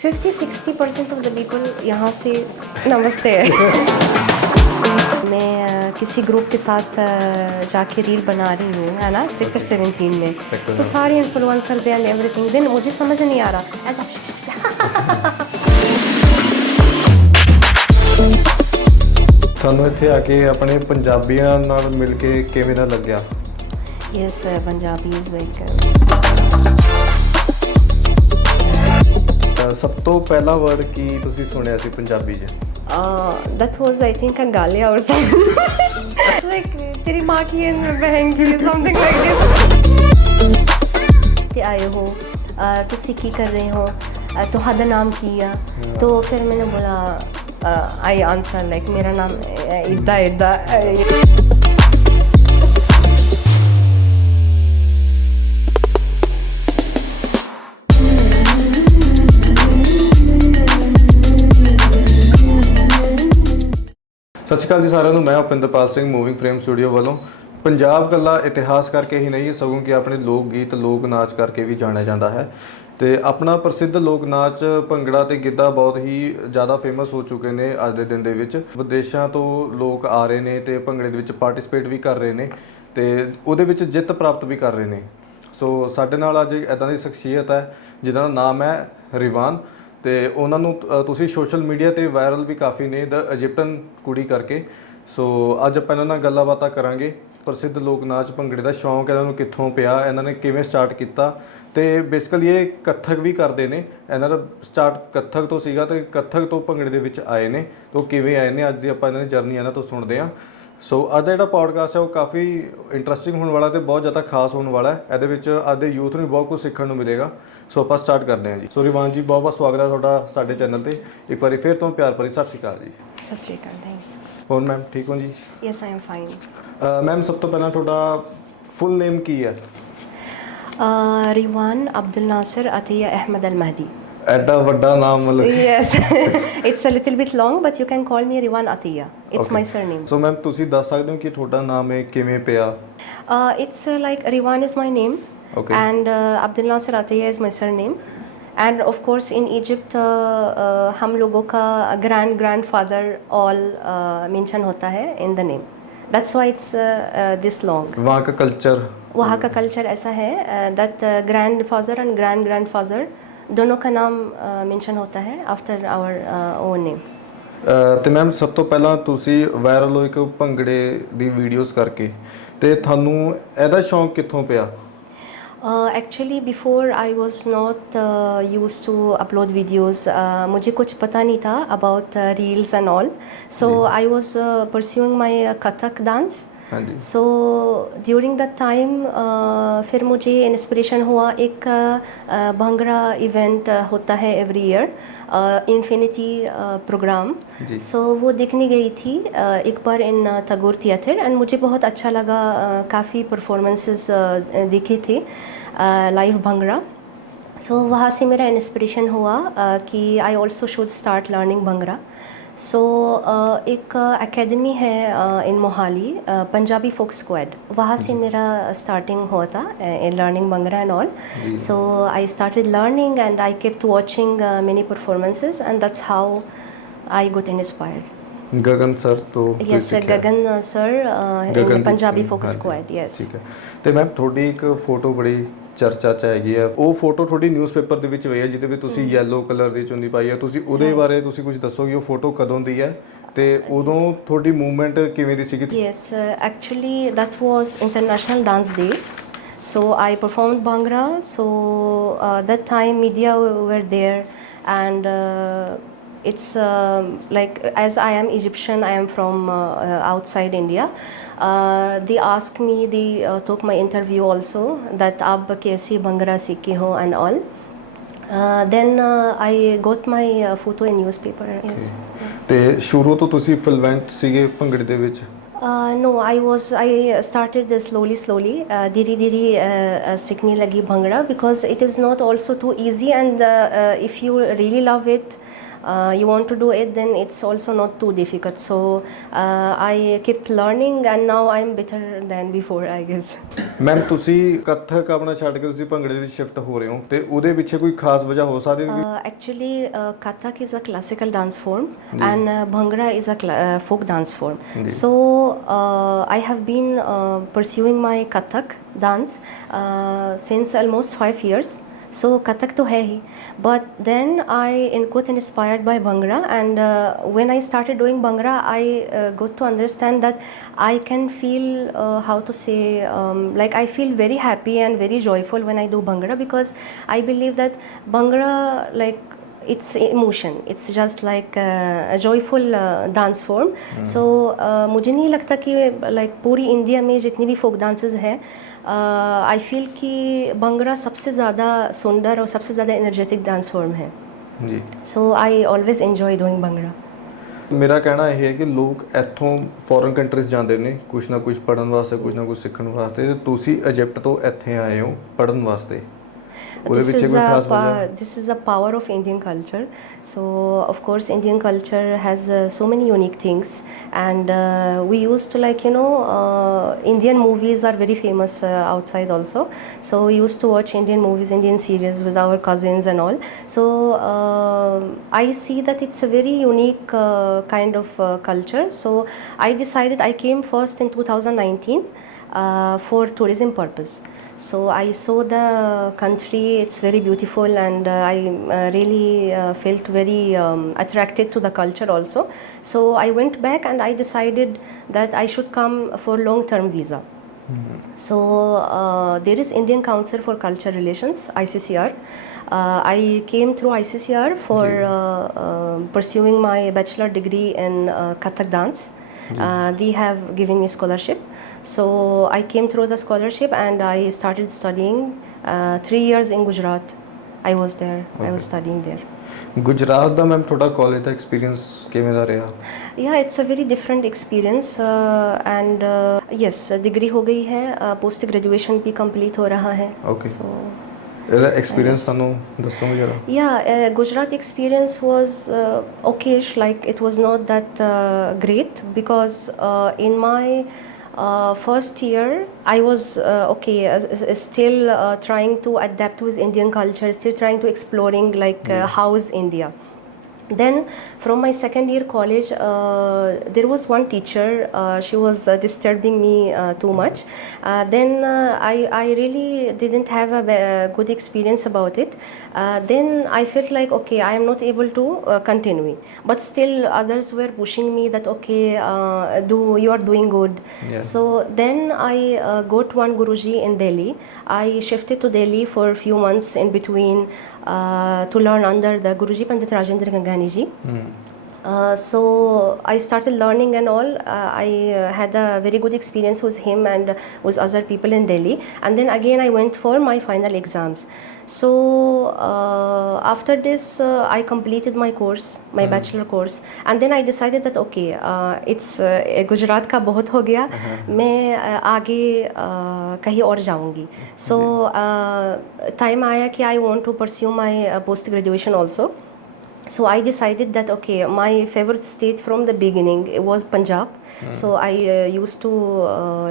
50-60% of the people यहाँ से नमस्ते है। मैं किसी ग्रुप के साथ जाके रील बना रही हूँ, है ना, सेक्टर 17 में, तो सारे इन्फ्लुएंसर एंड एवरीथिंग, देन मुझे समझ नहीं आ रहा ऐसा। ਤੁਹਾਨੂੰ ਇੱਥੇ ਆ ਕੇ ਆਪਣੇ ਪੰਜਾਬੀਆਂ ਨਾਲ ਮਿਲ ਕੇ ਕਿਵੇਂ ਦਾ ਲੱਗਿਆ? Yes, Punjabi is like ਸਭ ਤੋਂ ਪਹਿਲਾ ਵਰਡ ਕੀ ਤੁਸੀਂ ਸੁਣਿਆ ਸੀ ਪੰਜਾਬੀ 'ਚ? that was I think Angalia or something like तेरी माँ की बहन की something like this। ते आए हो, तुसी की कर रहे हो, तुहाड़ा नाम की है? तो फिर मैंने बोला आई आंसर लाइक मेरा नाम इद्दा इद्दा। ਸਤਿ ਸ਼੍ਰੀ ਅਕਾਲ ਜੀ ਸਾਰਿਆਂ ਨੂੰ। ਮੈਂ ਉਪਿੰਦਰਪਾਲ ਸਿੰਘ ਮੂਵਿੰਗ ਫਰੇਮ ਸਟੂਡੀਓ ਵੱਲੋਂ। ਪੰਜਾਬ ਇਕੱਲਾ ਇਤਿਹਾਸ ਕਰਕੇ ਹੀ ਨਹੀਂ ਸਗੋਂ ਕਿ ਆਪਣੇ ਲੋਕ ਗੀਤ ਲੋਕ ਨਾਚ ਕਰਕੇ ਵੀ ਜਾਣਿਆ ਜਾਂਦਾ ਹੈ। ਤੇ ਆਪਣਾ ਪ੍ਰਸਿੱਧ ਲੋਕ ਨਾਚ ਭੰਗੜਾ ਤੇ ਗਿੱਧਾ ਬਹੁਤ ਹੀ ਜ਼ਿਆਦਾ ਫੇਮਸ ਹੋ ਚੁੱਕੇ ਨੇ ਅੱਜ ਦੇ ਦਿਨ ਦੇ ਵਿੱਚ। ਵਿਦੇਸ਼ਾਂ ਤੋਂ ਲੋਕ ਆ ਰਹੇ ਨੇ ਤੇ ਭੰਗੜੇ ਦੇ ਵਿੱਚ ਪਾਰਟਿਸਿਪੇਟ ਵੀ ਕਰ ਰਹੇ ਨੇ ਤੇ ਉਹਦੇ ਵਿੱਚ ਜਿੱਤ ਪ੍ਰਾਪਤ ਵੀ ਕਰ ਰਹੇ ਨੇ। ਸੋ ਸਾਡੇ ਨਾਲ ਅੱਜ ਇੱਦਾਂ ਦੀ ਸ਼ਖਸੀਅਤ ਹੈ ਜਿਹਦਾ ਨਾਮ ਹੈ ਰਿਵਾਨ, ਤੇ ਉਹਨਾਂ ਨੂੰ ਤੁਸੀਂ ਸੋਸ਼ਲ ਮੀਡੀਆ 'ਤੇ ਵਾਇਰਲ ਵੀ ਕਾਫੀ ਨੇ ਦ ਇਜਿਪਟਨ ਕੁੜੀ ਕਰਕੇ। ਸੋ ਅੱਜ ਆਪਾਂ ਇਹਨਾਂ ਨਾਲ ਗੱਲਾਂ ਬਾਤਾਂ ਕਰਾਂਗੇ। ਪ੍ਰਸਿੱਧ ਲੋਕ ਨਾਚ ਭੰਗੜੇ ਦਾ ਸ਼ੌਂਕ ਇਹਨਾਂ ਨੂੰ ਕਿੱਥੋਂ ਪਿਆ, ਇਹਨਾਂ ਨੇ ਕਿਵੇਂ ਸਟਾਰਟ ਕੀਤਾ, ਤੇ ਬੇਸਿਕਲੀ ਇਹ ਕੱਥਕ ਵੀ ਕਰਦੇ ਨੇ। ਇਹਨਾਂ ਦਾ ਸਟਾਰਟ ਕੱਥਕ ਤੋਂ ਸੀਗਾ ਤੇ ਕੱਥਕ ਤੋਂ ਭੰਗੜੇ ਦੇ ਵਿੱਚ ਆਏ ਨੇ, ਤੇ ਉਹ ਕਿਵੇਂ ਆਏ ਨੇ ਅੱਜ ਦੀ ਆਪਾਂ ਇਹਨਾਂ ਦੀ ਜਰਨੀ ਇਹਨਾਂ ਤੋਂ ਸੁਣਦੇ ਹਾਂ। ਸੋ ਅੱਜ ਦਾ ਜਿਹੜਾ ਪੋਡਕਾਸਟ ਹੈ ਉਹ ਕਾਫੀ ਇੰਟਰਸਟਿੰਗ ਹੋਣ ਵਾਲਾ ਤੇ ਬਹੁਤ ਜ਼ਿਆਦਾ ਖਾਸ ਹੋਣ ਵਾਲਾ ਹੈ। ਇਹਦੇ ਵਿੱਚ ਅੱਜ ਦੇ ਯੂਥ ਨੂੰ ਬਹੁਤ ਕੁਝ ਸਿੱਖਣ ਨੂੰ ਮਿਲੇਗਾ। ਸੋ ਆਪਾਂ ਸਟਾਰਟ ਕਰਦੇ ਹਾਂ ਜੀ। ਸੋ ਰਿਵਾਨ ਜੀ, ਬਹੁਤ ਬਹੁਤ ਸਵਾਗਤ ਹੈ ਤੁਹਾਡਾ ਸਾਡੇ ਚੈਨਲ ਤੇ। ਇੱਕ ਵਾਰੀ ਫਿਰ ਤੋਂ ਪਿਆਰ ਭਰੀ ਸਤਿ ਸ਼੍ਰੀ ਅਕਾਲ ਜੀ। ਸਤਿ ਸ਼੍ਰੀ ਅਕਾਲ। ਥੈਂਕਸ। ਹੋਰ ਮੈਮ ਠੀਕ ਹੋ ਜੀ? Yes I am fine. Ma'am ਸਭ ਤੋਂ ਪਹਿਲਾਂ ਤੁਹਾਡਾ ਫੁੱਲ ਨੇਮ ਕੀ ਹੈ? रिवान अब्दुल नासिर अतिया अहमद अल महदी। ਐਡਾ ਵੱਡਾ ਨਾਮ ਮਤਲਬ? Yes, it's a little bit long, but you can call me Riwan Atiya. It's my surname. So ma'am ਤੁਸੀਂ ਦੱਸ ਸਕਦੇ ਹੋ ਕਿ ਤੁਹਾਡਾ ਨਾਮ ਇਹ ਕਿਵੇਂ ਪਿਆ? It's like Riwan is my name, and Abdul Nasir Atiya is my surname. And of course in Egypt हम लोगों का grandfather all mention होता है in the name. That's why it's this long. वहाँ का कल्चर? वहाँ का कल्चर ऐसा है that grandfather and grandfather दोनों का नाम मेंशन होता है आफ्टर आवर ओन नेम। ਤੇ ਮੈਮ ਸਭ ਤੋਂ ਪਹਿਲਾਂ ਤੁਸੀਂ ਵਾਇਰਲ ਹੋਏ ਕਿ ਭੰਗੜੇ ਦੀ ਵੀਡੀਓਜ਼ ਕਰਕੇ, ਤੇ ਤੁਹਾਨੂੰ ਇਹਦਾ ਸ਼ੌਂਕ ਕਿੱਥੋਂ ਪਿਆ? Actually before I was not used to upload videos. मुझे कुछ पता नहीं था about reels and all, so I was pursuing my Kathak dance. So during that time फिर मुझे इंस्पिरेशन हुआ, एक भांगड़ा इवेंट होता है एवरी ईयर, इन्फिनिटी प्रोग्राम। सो वो देखने गई थी एक बार इन टैगोर थिएटर, एंड मुझे बहुत अच्छा लगा। काफ़ी परफॉर्मेंसेस देखे थे लाइव भांगड़ा। सो वहाँ से मेरा इंस्पिरेशन हुआ कि I also should start learning bhangra. So एक एकेडमी है in Mohali, Punjabi folk squad, वहाँ से मेरा स्टार्टिंग हुआ था in learning bhangra and all. So I started learning and I kept watching many performances, and that's how I got inspired. Gagan sir तो? Yes, Gagan sir Punjabi folk squad. Yes ठीक है। ਤੇ ਮੈਮ ਤੁਹਾਡੀ ਇੱਕ ਫੋਟੋ ਬੜੀ ਚਰਚਾ 'ਚ ਹੈਗੀ ਹੈ, ਉਹ ਫੋਟੋ ਤੁਹਾਡੀ ਨਿਊਜ਼ਪੇਪਰ ਦੇ ਵਿੱਚ ਪਈ ਹੈ ਜਿਹਦੇ ਵਿੱਚ ਤੁਸੀਂ ਯੈਲੋ ਕਲਰ ਦੀ ਚੁੰਨੀ ਪਾਈ ਹੈ। ਤੁਸੀਂ ਉਹਦੇ ਬਾਰੇ ਤੁਸੀਂ ਕੁਝ ਦੱਸੋਗੇ? ਉਹ ਫੋਟੋ ਕਦੋਂ ਦੀ ਹੈ ਤੇ ਉਦੋਂ ਤੁਹਾਡੀ ਮੂਵਮੈਂਟ ਕਿਵੇਂ ਦੀ ਸੀਗੀ? Yes, actually that was international dance day, so I performed bhangra. So that time media were there, and it's like, as I am Egyptian, I am from outside India. They asked me, they took my interview also, that आप कैसी भंगड़ा सीखे हो and all. Then I got my photo in newspaper. Yes. ਤੇ ਸ਼ੁਰੂ ਤੋਂ ਤੁਸੀਂ fluent ਸੀਗੇ ਭੰਗੜੇ ਦੇ ਵਿੱਚ? No, I started slowly. धीरे धीरे सीखने लगी bhangra, because it is not also too easy, and if you really love it, you want to do it, then it's also not too difficult. So I kept learning, and now I'm better than before, I guess. Ma'am ਤੁਸੀਂ ਕੱਥਕ ਆਪਣਾ ਛੱਡ ਕੇ ਤੁਸੀਂ ਭੰਗੜੇ ਵਿੱਚ shift ਹੋ ਰਹੇ ਹੋ ਤੇ ਉਹਦੇ ਪਿੱਛੇ ਕੋਈ ਖਾਸ ਵਜ੍ਹਾ ਹੋ ਸਕਦੀ ਹੈ? Actually, Kathak is a classical dance form, and Bhangra is a folk dance form. So I have been pursuing my Kathak dance since almost 5 years. So Kathak to hai hi, but then I got inspired by Bhangra, and when I started doing Bhangra, I got to understand that I can feel how to say, like I feel very happy and very joyful when I do Bhangra, because I believe that Bhangra, like, it's emotion, it's just like a joyful dance form. So मुझे नहीं लगता कि like पूरी India में जितनी भी folk dances हैं, आई feel कि भंगड़ा सबसे ज़्यादा सुंदर और सबसे ज़्यादा एनर्जेटिक डांस फॉर्म है ਜੀ। So I always enjoy doing bhangra. ਮੇਰਾ ਕਹਿਣਾ ਇਹ ਹੈ ਕਿ ਲੋਕ ਇੱਥੋਂ ਫੋਰਨ ਕੰਟਰੀਜ਼ ਜਾਂਦੇ ਨੇ ਕੁਛ ਨਾ ਕੁਛ ਪੜ੍ਹਨ ਵਾਸਤੇ, ਕੁਛ ਨਾ ਕੁਛ ਸਿੱਖਣ ਵਾਸਤੇ, ਤੇ ਤੁਸੀਂ ਇਜਿਪਟ ਤੋਂ ਇੱਥੇ ਆਏ ਹੋ ਪੜ੍ਹਨ ਵਾਸਤੇ। ਉਹਦੇ ਪਿੱਛੇ ਕੋਈ ਖਾਸ ਵਜ੍ਹਾ? This is the power of Indian culture. So of course Indian culture has so many unique things, and we used to, like, Indian movies are very famous outside also. So we used to watch Indian movies, Indian series with our cousins and all. So I see that it's a very unique kind of culture. So I decided, I came first in 2019 for tourism purpose. So I saw the country, it's very beautiful, and I really felt very attracted to the culture also. So I went back and I decided that I should come for long-term visa. So there is Indian Council for Culture Relations, ICCR. I came through ICCR for pursuing my bachelor degree in Kathak dance. They have given me scholarship. So I came through the scholarship and I started studying 3 years in Gujarat. I was there. I was studying there. Gujarat the ma'am ਤੁਹਾਡਾ college ਦਾ experience ਕਿਵੇਂ ਦਾ ਰਿਹਾ? Yeah, it's a very different experience, and yes, degree हो गई है, post graduation भी complete हो रहा है. Okay. So ਇਹਦਾ ਐਕਸਪੀਰੀਅੰਸ ਸਾਨੂੰ ਦੱਸੋਗੇ ਜਰਾ? yeah, Gujarat experience was okayish. Like, it was not that great, because in my first year I was still trying to adapt with Indian culture, still trying to exploring, like, how is India. Then from my second year college, there was one teacher, she was disturbing me too much. Then I really didn't have a good experience about it. Then I felt like, okay, I am not able to continue, but still others were pushing me that, okay, you are doing good. Yeah. So then I got one Guruji in Delhi. I shifted to Delhi for a few months in between to learn under the Guruji Pandit Rajendra Gangani ji. So I started learning and all. I had a very good experience with him and with other people in Delhi. And then again I went for my final exams. So after this I completed my course, my bachelor course, and then I decided that, okay, it's Gujarat का बहुत हो गया, मैं आगे कहीं और जाऊंगी. So time आया कि I want to pursue my post graduation also. So I decided that, okay, my favorite state from the beginning, it was Punjab. So I used to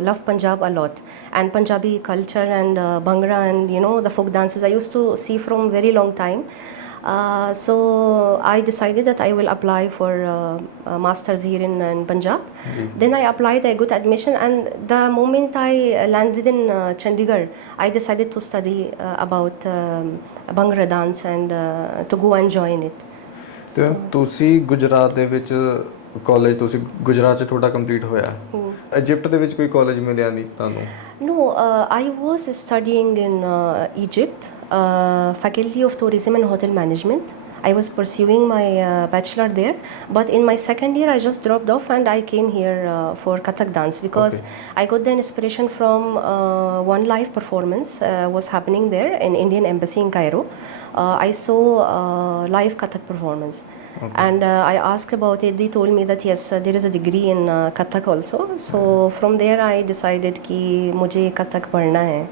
love Punjab a lot, and Punjabi culture and Bhangra and the folk dances I used to see from very long time. So I decided that I will apply for masters here in Punjab. Then I applied, I got admission, and the moment I landed in Chandigarh, I decided to study about Bhangra dance and to go and join it. ਤੇ ਤੁਸੀਂ ਗੁਜਰਾਤ ਦੇ ਵਿੱਚ college, ਤੁਸੀਂ ਗੁਜਰਾਤ 'ਚ ਤੁਹਾਡਾ complete ਹੋਇਆ, Egypt ਦੇ ਵਿੱਚ ਕੋਈ ਕਾਲਜ ਮਿਲਿਆ ਨਹੀਂ ਤੁਹਾਨੂੰ? No, I was studying in Egypt, Faculty of Tourism and Hotel Management. I was pursuing my bachelor there, but in my second year I just dropped off and I came here for Kathak dance, because I got the inspiration from one live performance was happening there in Indian Embassy in Cairo. I saw live Kathak performance. And I asked about it. They told me that yes, there is a degree in Kathak also. So from there I decided कि मुझे Kathak पढ़ना है.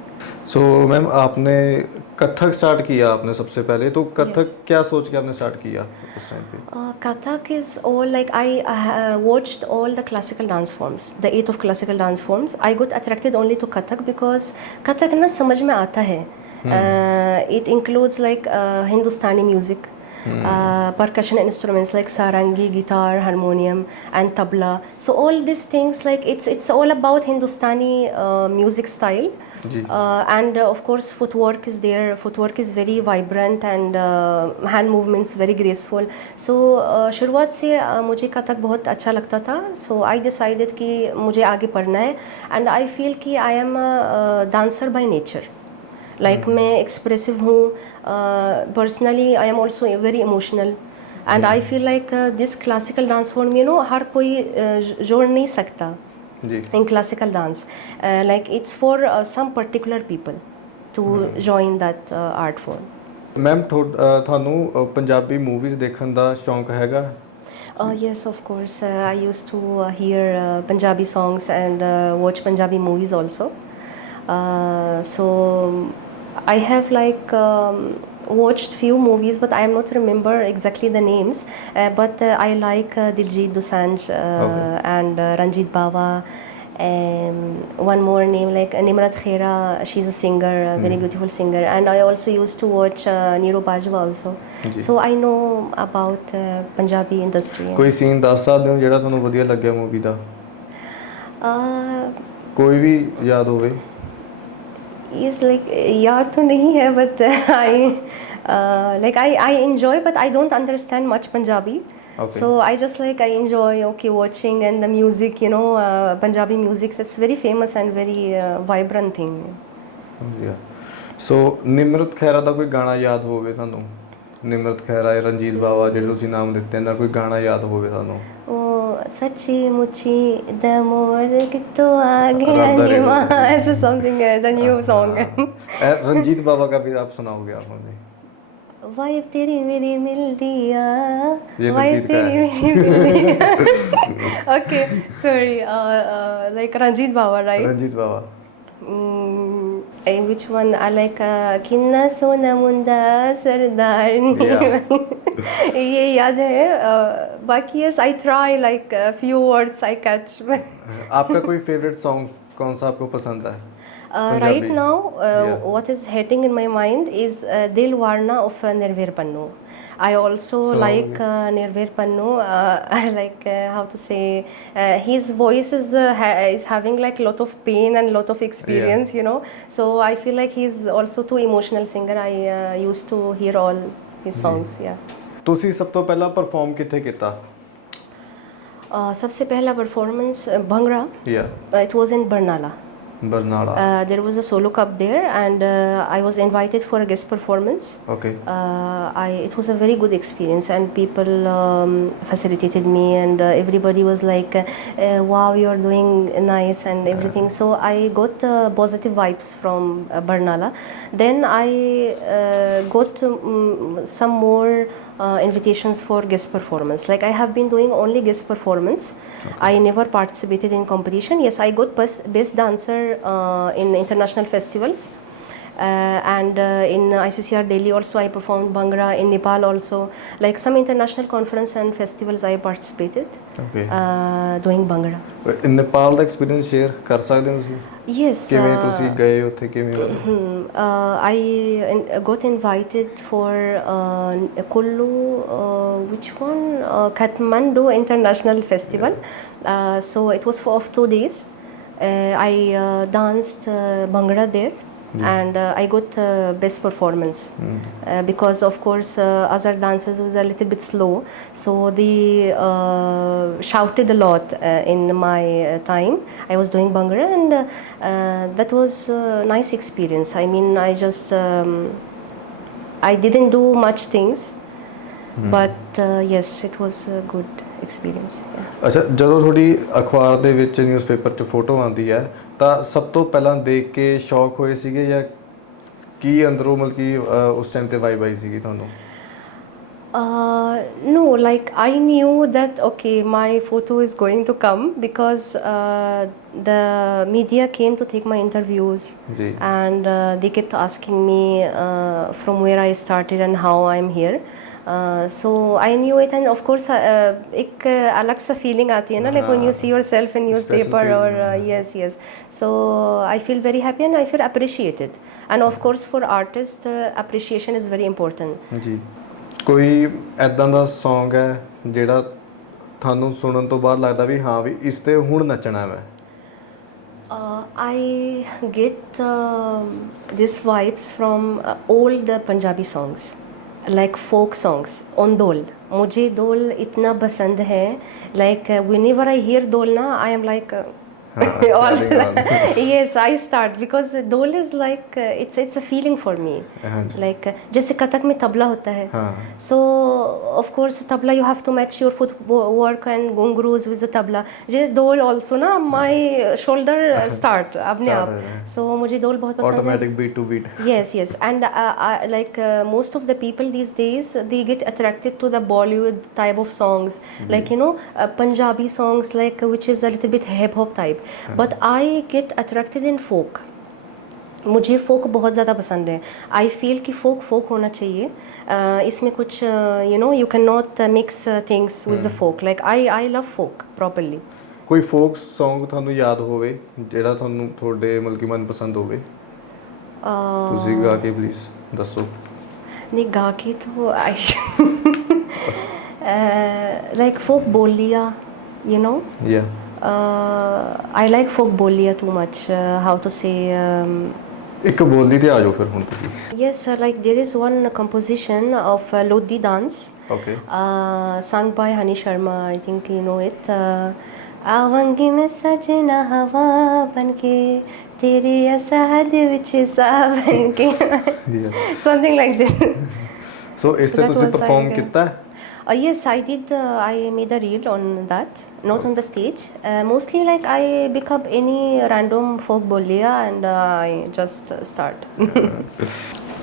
So ma'am आपने Kathak start किया आपने सबसे पहले, तो कथक Yes. क्या सोच के आपने स्टार्ट किया उस टाइम पे? Kathak is all like I watched all the classical dance forms, the 8 of classical dance forms. I got attracted only to Kathak because Kathak ना समझ में आता है. It includes like Hindustani music, percussion instruments like sarangi, guitar, harmonium, and tabla. So all these things like it's all about Hindustani music style. Ji And of course footwork is there. Footwork is very vibrant and hand movements very graceful. So शुरुआत से मुझे कथक बहुत अच्छा लगता था. So I decided कि मुझे आगे पढ़ना है. And I feel कि I am a dancer by nature. Like मैं expressive हूँ. Personally I am also very emotional. And I feel like this classical dance form, you know, हर कोई जोड़ नहीं सकता. जी In classical dance, like it's for some particular people to join that art form. Ma'am ਤੁਹਾਨੂੰ Punjabi movies ਦੇਖਣ ਦਾ ਸ਼ੌਂਕ ਹੈਗਾ? Yes, of course. I used to hear Punjabi songs and watch Punjabi movies also. So I have like watched few movies, but I am not remember exactly the names. But I like Diljit Dosanjh and Ranjit Bawa. One more name like Nimrat Khera. She's a singer, a very beautiful singer. And I also used to watch Neero Bajwa also. ਜੀ So I know about Punjabi industry. ਕੋਈ scene ਦੱਸ ਸਕਦੇ ਹੋ ਜਿਹੜਾ ਤੁਹਾਨੂੰ ਵਧੀਆ ਲੱਗਿਆ movie ਦਾ? Uh, ਕੋਈ ਵੀ ਯਾਦ ਹੋਵੇ? yes, like yaad to nahi hai, but I enjoy, but I don't understand much Punjabi. Okay. So I just like I enjoy watching and the music, you know, Punjabi music. It's very famous and very vibrant thing. ਵਧੀਆ. ਸੋ ਨਿਮਰਤ ਖਹਿਰਾ ਦਾ ਕੋਈ ਗਾਣਾ ਯਾਦ ਹੋਵੇ ਤੁਹਾਨੂੰ? ਨਿਮਰਤ ਖਹਿਰਾ ਜਾਂ ਰਣਜੀਤ ਬਾਵਾ ਜਿਹੜੇ ਤੁਸੀਂ ਨਾਮ ਦਿੱਤੇ ਇਹਨਾਂ ਕੋਈ ਗਾਣਾ ਯਾਦ ਹੋਵੇ ਤੁਹਾਨੂੰ? Oh, Sachi Muchi Damor Kitto Aage Radha Re Anima. Radha. It's something the new song. Ranjit बाबा का भी आप सुनाओगे आप हमें? वाइब तेरी मेरी मिल दिया, ये वाइब रंजीत का तेरी मेरी मिल दिया. Okay, sorry. Like Ranjit Bawa, right? Ranjit Baba. Which one? I like Kinna Sona Munda Sardar. ये याद है. बाकी yes, I try like a few words I catch. आपका कोई फेवरेट सॉन्ग कौन सा आपको पसंद है? Right Punjabi. now, Yeah. what is hitting in my mind is Dil Warna of Nirveer Pannu. I also So, like Nirveer Pannu. I like how to say his voice is having like lot of pain and lot of experience, you know. So I feel like he's also too emotional singer. I used to hear all his songs. Yeah. ਤੁਸੀਂ ਸਭ ਤੋਂ ਪਹਿਲਾਂ perform ਕਿੱਥੇ ਕੀਤਾ? सबसे पहला performance Bhangra. या It was in Barnala. Barnala. There was a solo cup there, and I was invited for a guest performance. Okay. It was a very good experience, and people facilitated me, and everybody was like, "Wow, you are doing nice," and everything. So I got positive vibes from Barnala. Then I got some more invitations for guest performance. Like I have been doing only guest performance. I never participated in competition. Yes, I got best dancer in international festivals. And in ICCR Delhi also I performed Bhangra. In Nepal also, like some international conference and festivals I participated okay. doing Bhangra. Nepal the experience share ਕਰ ਸਕਦੇ ਹੋ ਤੁਸੀਂ? Yes. ਕਿਵੇਂ ਤੁਸੀਂ ਗਏ ਉੱਥੇ ਕਿਵੇਂ? I got invited for Kullu, which one? Kathmandu International Festival. So it was of 2 days. I danced Bhangra there. And I got best performance because of course other dancers was a little bit slow, so they shouted a lot in my time I was doing Bhangra, and that was a nice experience. I mean, I didn't do much things, but yes, it was a good experience. Yeah. ਅੱਛਾ, ਜਦੋਂ ਤੁਹਾਡੀ ਅਖਬਾਰ ਦੇ ਵਿੱਚ newspaper 'ਚ photo ਆਉਂਦੀ ਹੈ ਤਾਂ ਸਭ ਤੋਂ ਪਹਿਲਾਂ ਦੇਖ ਕੇ ਸ਼ੌਕ ਹੋਏ ਸੀਗੇ ਜਾਂ ਕੀ ਅੰਦਰੋਂ ਮਤਲਬ ਕਿ ਉਸ ਟਾਈਮ ਤੇ ਵਾਈਬ ਆਈ ਸੀਗੀ ਤੁਹਾਨੂੰ? No, like I knew that okay, my photo is going to come because the media came to take my interviews, ji and they kept asking me from where I started and how I'm here. So I knew it, and of course एक अलग सा feeling आती है ना, like when you see yourself in Special newspaper or feeling, yes, yes. So I feel very happy and I feel appreciated, and of course for artists appreciation is very important. ਜੀ ਕੋਈ ਐਦਾਂ ਦਾ Song ਹੈ ਜਿਹੜਾ ਤੁਹਾਨੂੰ ਸੁਣਨ ਤੋਂ ਬਾਅਦ ਲੱਗਦਾ ਵੀ ਹਾਂ ਵੀ ਇਸ ਤੇ ਹੁਣ ਨੱਚਣਾ ਮੈਂ I get these vibes from old Punjabi songs, like folk songs. On dol, मुझे dol इतना पसंद है. Like whenever I hear dol ना, I am like. All yes, I start because dol is like it's a feeling for me. Like जैसे कथक में तबला होता है. So of course tabla you have to match your footwork and ghungroos with the tabla. जैसे dol also ना my shoulder start अपने आप. So मुझे dol बहुत पसंद है. Automatic beat to beat. Yes, yes, and like most of the people these days they get attracted to the Bollywood type of songs, like you know Punjabi songs, like which is a little bit hip hop type. But I get attracted in folk. मुझे folk बहुत ज़्यादा पसंद है. I feel कि folk होना चाहिए. इसमें कुछ you know you cannot mix things with the folk. Like I love folk properly. ਕੋਈ folk song ਤੁਹਾਨੂੰ ਯਾਦ ਹੋਵੇ ਜਿਹੜਾ ਤੁਹਾਨੂੰ ਤੁਹਾਡੇ ਮਤਲਬ ਕਿ ਮਨਪਸੰਦ ਹੋਵੇ ਤੁਸੀਂ ਗਾ ਕੇ ਪਲੀਜ਼ ਦੱਸੋ नहीं गा के तो I like folk बोलिया, you know. Yeah. I like folk bolia too much. How to say? ਇੱਕ ਬੋਲੀ ਤੇ ਆ ਜਾਓ ਫਿਰ ਹੁਣ ਤੁਸੀਂ Yes, like there is one composition of Lodi dance, Okay. sung by Hani Sharma. I think you know it. आवांगी में सजना हवा बनके तेरे असहद विच सा बनके Yeah. something like this. So ਇਸ ਤੇ that ਤੁਸੀਂ was ਪਰਫਾਰਮ like, ਕੀਤਾ Yes, I did. I made a reel on that, not on the stage. Mostly, like I pick up any random folk bolia and I just start.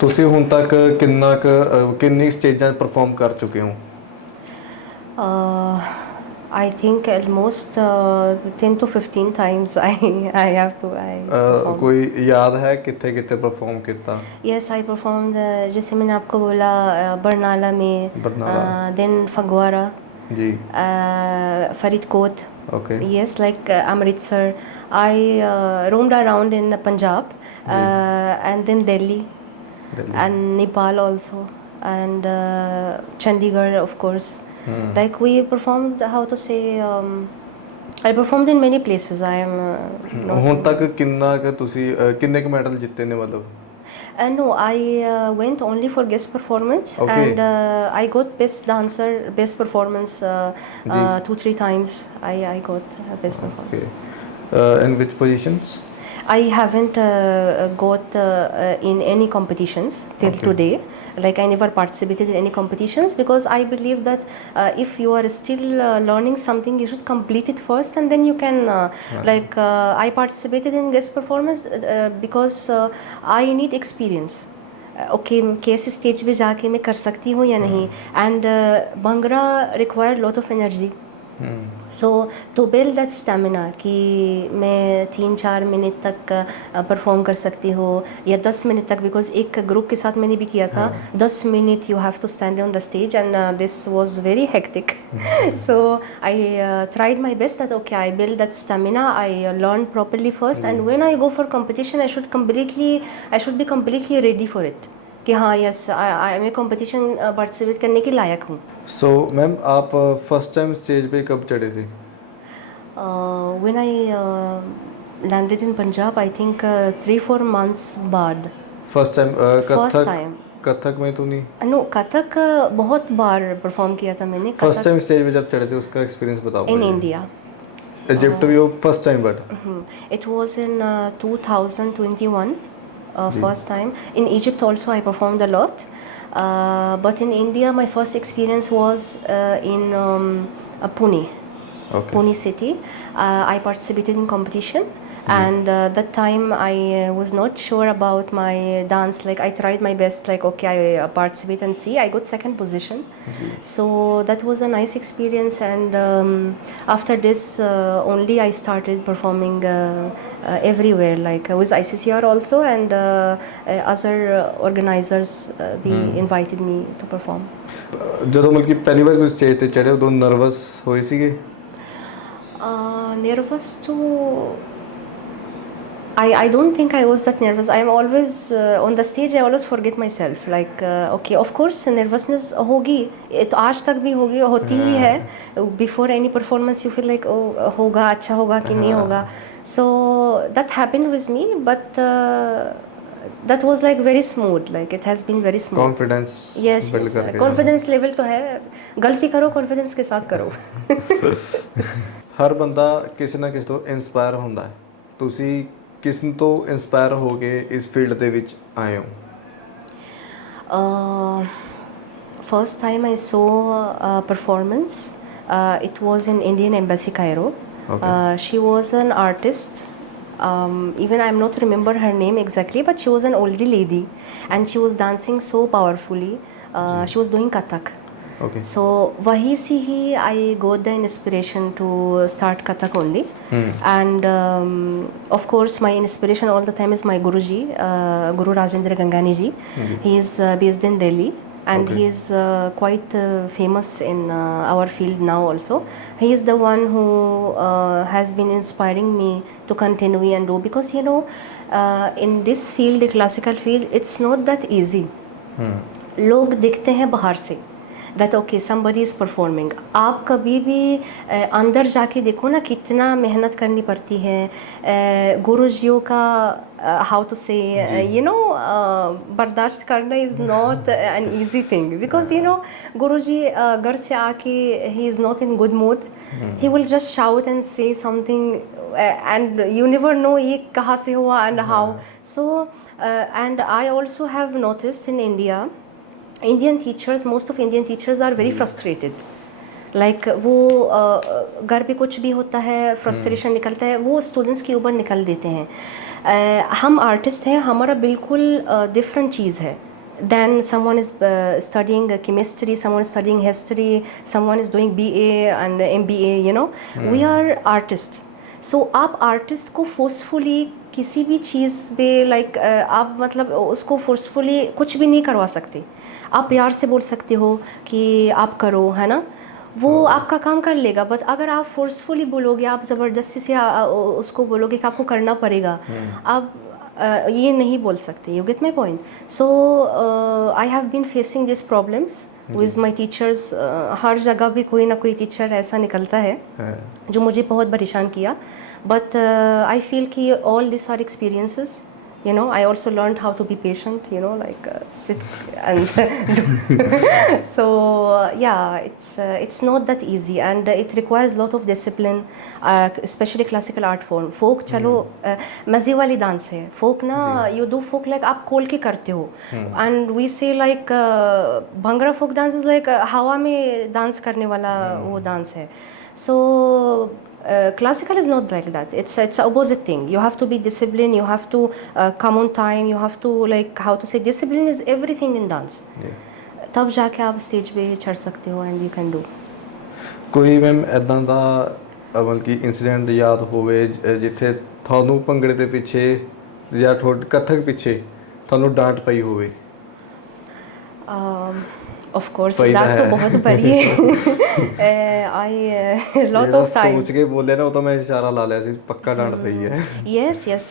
ਤੁਸੀਂ ਹੁਣ ਤੱਕ ਕਿੰਨੀ ਸਟੇਜਾਂ perform ਕਰ ਚੁੱਕੇ ਹੋ I think almost 10 to 15 times I have to. Perform. ਕੋਈ ਯਾਦ ਹੈ ਕਿੱਥੇ ਕਿੱਥੇ ਪਰਫਾਰਮ ਕੀਤਾ Yes, I performed. जैसे मैंने आपको बोला बरनाला में, then Fagwara, ji Faridkot. Okay. Yes, like Amritsar. I roamed around in Punjab, and then Delhi, and Nepal also, and Chandigarh, of course. Like we performed, how to say, I performed in many places. I am ਹੁਣ ਤੱਕ ਕਿੰਨਾ ਕੁ ਤੁਸੀਂ ਕਿੰਨੇ ਕੁ medal ਜਿੱਤੇ ਨੇ ਮਤਲਬ no, I went only for guest performance. Okay. And I got best dancer, best performance 2-3 times. I got best performance. in which positions I haven't got in any competitions till Okay. today. Like I never participated in any competitions because I believe that if you are still learning something, you should complete it first and then you can like I participated in guest performance because I need experience. Okay, कैसे stage पे जाके मैं कर सकती हूँ या नहीं. And Bhangra required lot of energy. So to build that stamina कि मैं 3-4 मिनट तक परफॉर्म कर सकती हूँ या 10 मिनट तक, because एक ग्रुप के साथ मैंने भी किया था 10 minute you have to stand on the stage and this was very hectic. So I tried my best that okay, I build that stamina, I learn properly first, and when I go for competition I should be completely ready for it कि हाँ yes मैं competition participate करने के लायक हूँ. So ma'am आप first time stage पे कब चढ़े थे When I landed in Punjab, I think 3-4 months बाद. First time First Kathak time. Kathak में तो नहीं No, कथक बहुत बार परफॉर्म किया था मैंने. फर्स्ट कथक टाइम स्टेज पे जब चढ़े थे उसका एक्सपीरियंस बताओ in India. इजिप्ट भी हो first time but It was in 2021. First time. In Egypt also I performed a lot. But in India my first experience was in Pune. Okay. Pune city. I participated in competition and that time I was not sure about my dance. Like I tried my best, like okay, I participate and see. I got second position, so that was a nice experience. And after this, only I started performing everywhere, like with ICCR also, and other organizers. They invited me to perform. ਜਦੋਂ ਮਤਲਬ ਕਿ ਪਹਿਲੀ ਵਾਰ ਤੁਸੀਂ stage ਤੇ ਚੜ੍ਹੇ ਉਦੋਂ nervous ਹੋਏ ਸੀਗੇ? Nervous to. I don't think I was that nervous. I am always on the stage. I always forget myself. Like okay, of course, nervousness होगी. तो आज तक भी होगी, होती ही है. Before any performance, you feel like oh होगा, अच्छा होगा कि नहीं होगा. So that happened with me, but that was like very smooth. Like it has been very smooth. Confidence Yes, build yes. करके Confidence level तो है. गलती करो, confidence के साथ करो. ਹਰ ਬੰਦਾ ਕਿਸੇ ਨਾ ਕਿਸੇ ਤੋਂ ਇਨਸਪਾਇਰ ਹੁੰਦਾ ਹੈ। ਤੁਸੀਂ ਕਿਸ ਤੋਂ ਇਨਸਪਾਇਰ ਹੋ ਕੇ ਇਸ ਫੀਲਡ ਦੇ ਵਿੱਚ ਆਏ ਹੋ? First time I saw a performance, it was in Indian Embassy, Cairo. Okay. She was an artist. Even I'm not remember her name exactly, but she was an oldie lady, and she was dancing so powerfully. She was doing Kathak. Okay. So wahi se hi I got the inspiration to start Kathak only. And of course my inspiration all the time is my Guruji, Guru Rajendra Gangani ji. He is based in Delhi, and Okay. he is quite famous in our field now also. He is the one who has been inspiring me to continue and do, because you know in this field, the classical field, it's not that easy. लोग दिखते हैं बाहर से, that okay somebody is performing. आप कभी भी अंदर जाके देखो ना कितना मेहनत करनी पड़ती है. गुरुजियों का how to say you know बर्दाश्त करना is not an easy thing, because you know गुरुजी घर से आके he is not in good mood. He will just shout and say something and you never know ये कहाँ से हुआ and how. So and I also have noticed in India, Indian teachers, most of Indian teachers are very frustrated. Like वो घर पे कुछ भी होता है, frustration निकलता है, वो students के ऊपर निकल देते हैं. हम artist हैं, हमारा बिल्कुल different चीज़ है. Then someone is studying chemistry, someone is studying history, someone is doing BA and MBA, you know. We are artists. So आप artist को forcefully किसी भी चीज़ पे like आप मतलब उसको forcefully कुछ भी नहीं करवा सकते. आप प्यार से बोल सकते हो कि आप करो, है ना, वो आपका काम कर लेगा. बट अगर आप फोर्सफुली बोलोगे, आप ज़बरदस्ती से उसको बोलोगे कि आपको करना पड़ेगा, आप ये नहीं बोल सकते. You get my point. So I have been facing this problems with my teachers. हर जगह भी कोई ना कोई टीचर ऐसा निकलता है जो मुझे बहुत परेशान किया. बट आई फील कि all this are experiences. You know, I also learned how to be patient, you know, like sit and so yeah, it's not that easy, and it requires a lot of discipline, especially classical art form. Folk चलो मज़े वाली dance है. Folk ना you do folk like आप खोल के करते हो, and we say like bhangra folk dance is like हवा में डांस करने वाला वो डांस है. So classical is not like that. It's opposite thing. You have to be disciplined. You have to come on time. You have to like how to say discipline is everything in dance. तब जाके आप stage पे चढ़ सकते हो and you can do. ਕੋਈ ma'am ਇਦਾਂ ਦਾ ਮਤਲਬ ਕਿ ਇਨਸੀਡੈਂਟ ਯਾਦ ਹੋਵੇ ਜਿੱਥੇ ਤੁਹਾਨੂੰ ਭੰਗੜੇ ਦੇ ਪਿੱਛੇ ਜਾਂ ਤੁਹਾਡੇ ਕਥਕ ਪਿੱਛੇ ਤੁਹਾਨੂੰ ਡਾਂਟ ਪਈ ਹੋਵੇ? Of course, that तो बहुत बड़ी है. I lot of times. सोच के बोले ना, वो तो मैं इशारा ला लिया सी पक्का डांट पई है. Yes, yes,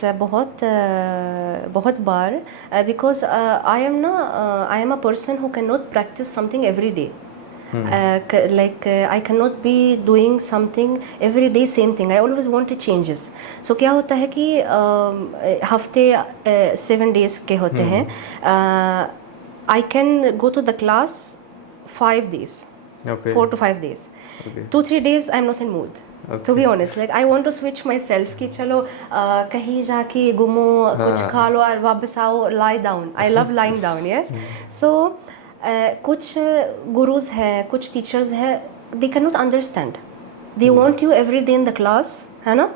बहुत बार, because I am a person who cannot practice something every day. Like I cannot be doing something every day same thing. I always want changes. So क्या होता है कि हफ्ते 7 days के होते हैं. I can go to the class 5 days, Okay. 4 to 5 days. Okay. 2-3 days I'm not in mood. To be honest, like I want to switch myself कि चलो कहीं जाके घूमो, कुछ खा लो और वापस आओ, lie down. I love lying down, yes. So कुछ gurus हैं, कुछ teachers हैं, they cannot understand. They want you every day in the class, है ना?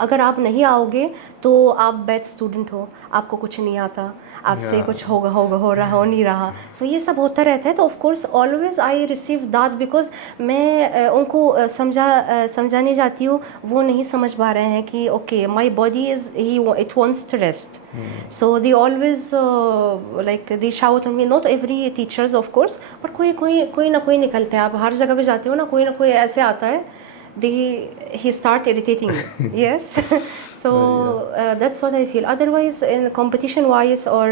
अगर आप नहीं आओगे तो आप बैड स्टूडेंट हो, आपको कुछ नहीं आता, आपसे Yeah. कुछ हो नहीं रहा। सो ये सब होता रहता है। तो of course always I receive that, because मैं उनको समझाने जाती हूँ, वो नहीं समझ पा रहे हैं कि okay my body is he it wants to rest. So they always like they shout on me, not every teachers of course, पर कोई ना कोई निकलते हैं। आप हर जगह पे जाते हो ना, कोई ऐसे आता है, he start irritating you. Yes. So that's what I feel. Otherwise in competition wise or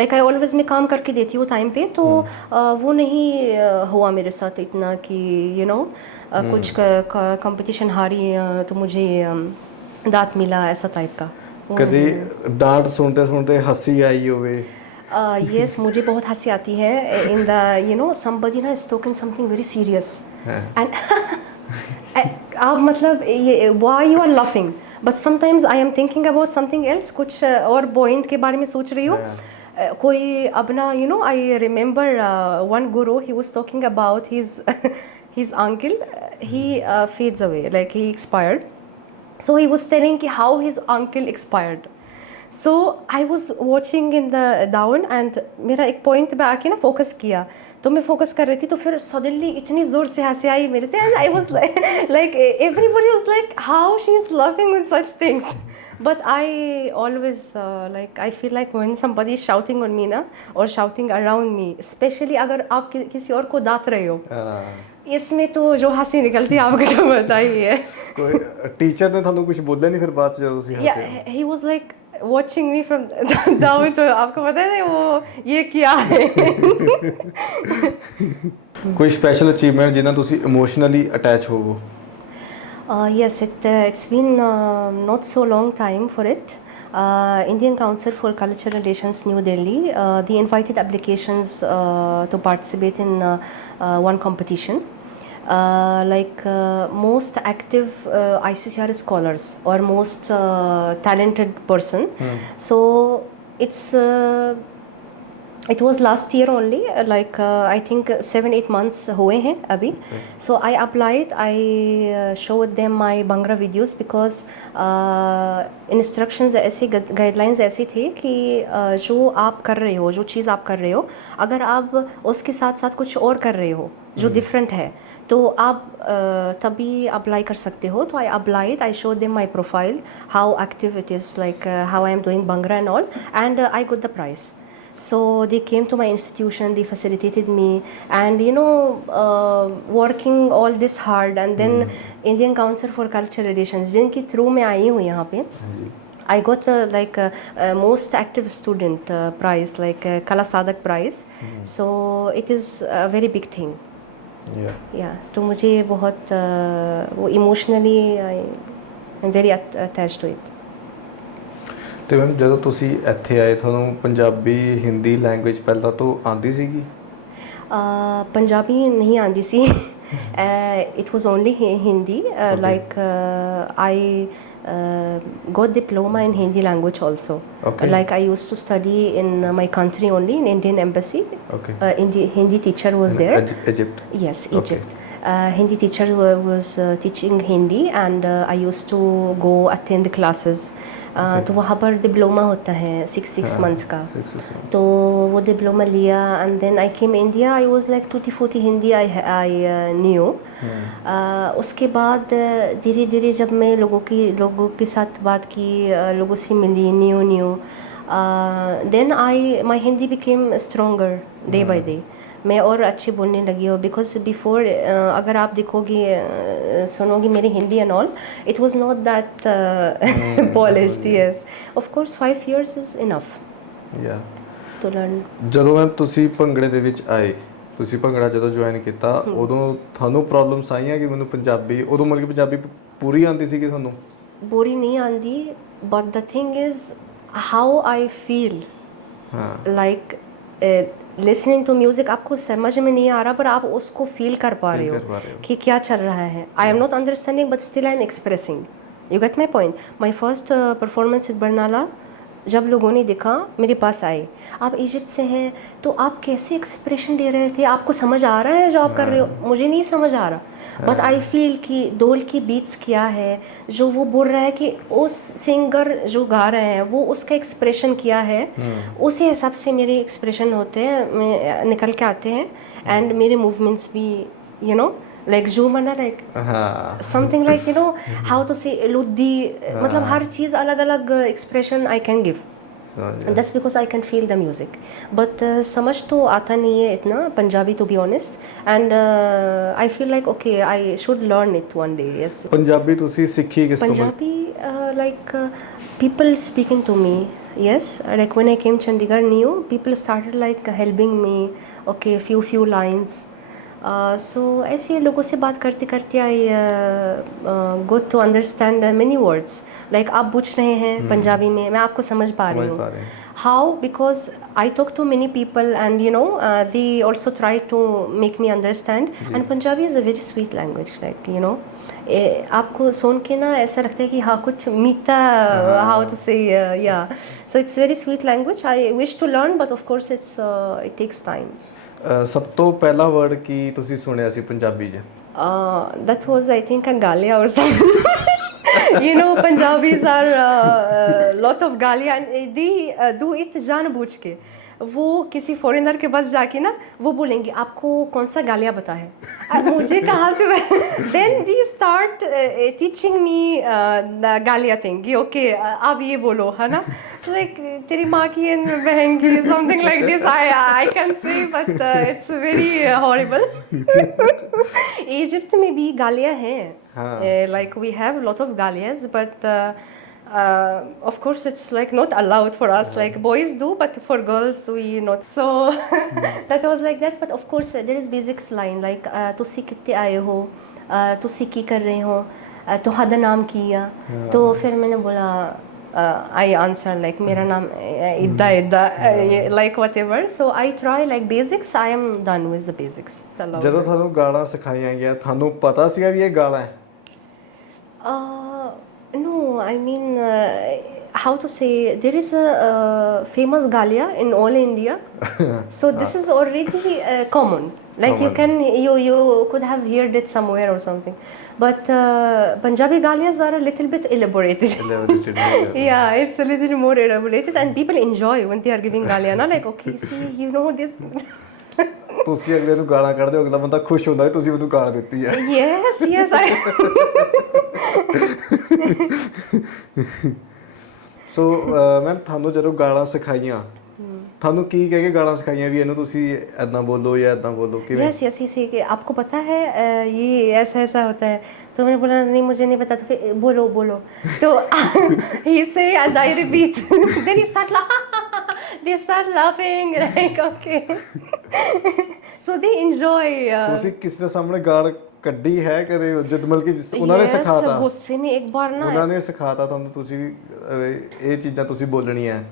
like I always मैं काम करके देती हूँ टाइम पे, तो वो नहीं हुआ मेरे साथ इतना कि कुछ कंपटीशन हारी तो मुझे दांत मिला, ऐसा टाइप का। कभी डांट सुनते सुनते हंसी आई होवे? Yes, मुझे बहुत हंसी आती है in the somebody ना is talking something very serious and आप मतलब ये why you are laughing, but sometimes I am thinking about something else, कुछ और पॉइंट के बारे में सोच रही हूँ। कोई अपना I remember one guru, he was talking about his uncle, he fades away, like he expired. So he was telling कि how his uncle expired. So I was watching in the down and मेरा एक point पे आके ना focus किया, तो मैं focus कर रही थी, तो फिर सडनली इतनी ज़ोर से हंसी आई मेरे से, and I was like everybody was like how she is loving with such things. But I always like I feel like when somebody is shouting on me ना, और शाउटिंग अराउंड मी, स्पेशली अगर आप किसी और को दात रहे हो, इसमें तो जो हंसी निकलती है आपको तो पता ही है। कोई टीचर ने ਤੁਹਾਨੂੰ कुछ बोला नहीं फिर बात जब ਤੁਸੀਂ हंसे? He was like watching me from down, तो आपको पता है वो ये क्या है। कोई स्पेशल अचीवमेंट जिन्ना ਤੁਸੀਂ इमोशनली अटैच होवो? Yes, it's been not so long time for it. Indian Council for Cultural Relations, New Delhi, they invited applications to participate in one competition. Most active ICCR scholars or most talented person. So it was last year only, I think 7-8 months हुए हैं अभी. So I applied, I showed them my Bhangra videos because instructions ऐसे guidelines ऐसे थे कि जो आप कर रहे हो, जो चीज़ आप कर रहे हो, अगर आप उसके साथ साथ कुछ और कर रहे हो जो डिफरेंट है, तो आप तभी अप्लाई कर सकते हो. तो I applied, I show them my profile, how active it is, like how I am doing Bhangra and all, and I got the prize. So they came to my institution, they facilitated me, and working all this hard, and then Indian Council for Cultural Relations, जिनके through मैं आई हूँ यहाँ पे, I got most active student prize, like Kala Sadak prize. So it is a very big thing. Yeah. तो मुझे बहुत वो emotionally I am very attached to it. ਤੇ ਮੈਮ ਜਦੋਂ ਤੁਸੀਂ ਇੱਥੇ ਆਏ ਤੁਹਾਨੂੰ ਪੰਜਾਬੀ ਹਿੰਦੀ ਲੈਂਗੁਏਜ ਪਹਿਲਾਂ ਤੋਂ ਆਉਂਦੀ ਸੀਗੀ? पंजाबी नहीं आती सी. It was only Hindi. Like I got diploma in Hindi language also. Okay. Like I used to study in my country only, in Indian embassy. Okay. Hindi teacher was there. Egypt? Yes, Okay. Egypt. Hindi teacher was teaching Hindi, and I used to go attend classes. तो वहाँ पर diploma होता है 6 months का. 6 months. तो वो diploma लिया, and then I came India. I was like 240 Hindi I knew. उसके बाद धीरे धीरे जब मैं लोगों के साथ बात की, लोगों से मिली न्यू, then my Hindi became stronger day by day. मैं और अच्छी बोलने लगी हूँ, बिकॉज बिफोर अगर आप देखोगे सुनोगी मेरी Hindi and all, it was not that polished. Yes, of course 5 years is enough to learn. ਜਦੋਂ ਮੈਂ ਤੁਸੀਂ ਭੰਗੜੇ ਦੇ ਵਿੱਚ ਆਏ, ਤੁਸੀਂ ਭੰਗੜਾ ਜਦੋਂ ਜੁਆਇਨ ਕੀਤਾ, ਉਦੋਂ ਤੁਹਾਨੂੰ ਪ੍ਰੋਬਲਮਸ ਆਈਆਂ ਕਿ ਮੈਨੂੰ ਪੰਜਾਬੀ, ਉਦੋਂ ਮਤਲਬ ਕਿ ਪੰਜਾਬੀ ਪੂਰੀ ਆਉਂਦੀ ਸੀ ਕਿ ਤੁਹਾਨੂੰ? बोरी नहीं आती, but the thing is how I feel. Like listening to music, आपको समझ में नहीं आ रहा, पर आप उसको फील कर पा रहे हो कि क्या चल रहा है. I am not understanding, but still I am expressing. You get my point. My first performance in Barnala, जब लोगों ने देखा मेरे पास आए, आप इजिप्ट से हैं तो आप कैसे एक्सप्रेशन दे रहे थे, आपको समझ आ रहा है जो आप कर रहे हो? मुझे नहीं समझ आ रहा, बट आई फील कि डोल की बीट्स क्या है, जो वो बोल रहा है कि उस सिंगर जो गा रहे हैं वो उसका एक्सप्रेशन क्या है, उसी हिसाब से मेरे एक्सप्रेशन होते हैं, निकल के आते हैं, एंड मेरे मूवमेंट्स भी यू नो लाइक जो मना लाइक हाँ something like you know how to say luddi, मतलब हर चीज़ अलग अलग expression I can give, that's because I can feel the music, but समझ तो आता नहीं है इतना Punjabi to be honest, and I feel like okay I should learn it one day. Yes, Punjabi ਤੁਸੀਂ ਸਿੱਖੀ ਕਿਸ ਤੋਂ? Punjabi, like people speaking to me. Yes, like when I came Chandigarh new, people started like helping me. Okay, few lines. So ऐसे लोगों से बात करते करते I got to understand many words. Like आप पूछ रहे हैं पंजाबी में, मैं आपको समझ पा रही हूँ. How? Because I talk to many people and you know they also try to make me understand. And Punjabi is a very sweet language, like you know. आपको सुन के ना ऐसा लगता है कि हाँ कुछ मीठा, how to say yeah. So it's very sweet language. I wish to learn, but of course it takes time. ਸਭ ਤੋਂ ਪਹਿਲਾ ਵਰਡ ਕੀ ਤੁਸੀਂ ਸੁਣਿਆ ਸੀ ਪੰਜਾਬੀ 'ਚ? That was I think a galia or something. You know, Punjabis are lot of galia and they do it जानबूझ के. वो किसी फॉरेनर के पास जाके ना वो बोलेंगे आपको कौन सा गालिया पता है, और मुझे कहाँ से then they start teaching me the गालिया थिंग, ओके आप ये बोलो है ना, लाइक तेरी माँ की बहन की something like this I can say, but it's very horrible. Egypt में भी गालिया हैं, like we have a lot of galias, but of course it's like not allowed for us, like boys do, but for girls we not. So that was like that, but of course there is basics line like ਤੁਸੀਂ ਕਿੱਥੇ ਆਏ ਹੋ, ਤੁਸੀਂ ਕੀ ਕਰ ਰਹੇ ਹੋ, ਤੁਹਾਡਾ ਨਾਮ ਕੀ ਆ, तो फिर मैंने बोला I answer like मेरा नाम इद्दा इद्दा like whatever. So I try like basics, I am done with the basics. ਜਦੋਂ ਤੁਹਾਨੂੰ ਗਾਲਾਂ ਸਿਖਾਈਆਂ ਗਿਆ ਤੁਹਾਨੂੰ ਪਤਾ ਸੀਗਾ ਵੀ ਇਹ ਗਾਲਾਂ ਹੈ? No, I mean, how to say, there is a famous galia in all India. So this is already common. Like you could have heard it somewhere or something. But Punjabi galias are a little bit elaborated. Yeah, it's a little more elaborated and people enjoy when they are giving galia. Na? Like, okay, see, you know this. ਤੁਸੀਂ ਅਗਲੇ ਨੂੰ ਗਾਲਾਂ ਕੱਢਦੇ ਹੋ, ਅਗਲਾ ਬੰਦਾ ਖੁਸ਼ ਹੁੰਦਾ ਹੈ ਤੁਸੀਂ ਉਹਨੂੰ ਗਾਲ ਦਿੱਤੀ ਹੈ. Yes, ਸੋ ਮੈਮ ਤੁਹਾਨੂੰ ਜਦੋਂ ਗਾਲਾਂ ਸਿਖਾਈਆਂ ਤੁਹਾਨੂੰ ਕੀ ਕਹਿ ਕੇ ਗਾਲਾਂ ਸਿਖਾਈਆਂ ਵੀ ਇਹਨੂੰ ਤੁਸੀਂ ਐਦਾਂ ਬੋਲੋ ਜਾਂ ਐਦਾਂ ਬੋਲੋ ਕਿਵੇਂ? यस कि आपको पता है ये ऐसा होता है, तो मैंने बोला नहीं मुझे नहीं पता, तो फिर बोलो तो he say and I repeat then they start laughing like okay. So they enjoy. ਤੁਸੀਂ ਕਿਸ ਦੇ ਸਾਹਮਣੇ ਗਾਲ ਕੱਢੀ ਹੈ ਕਦੇ ਜਦ ਮਤਲਬ ਕਿ ਉਹਨਾਂ ਨੇ ਸਿਖਾਤਾ? ਗੁੱਸੇ में एक बार ना ਉਹਨਾਂ ਨੇ ਸਿਖਾਤਾ ਤੁਹਾਨੂੰ ਤੁਸੀਂ ਇਹ ਚੀਜ਼ਾਂ ਤੁਸੀਂ ਬੋਲਣੀਆਂ,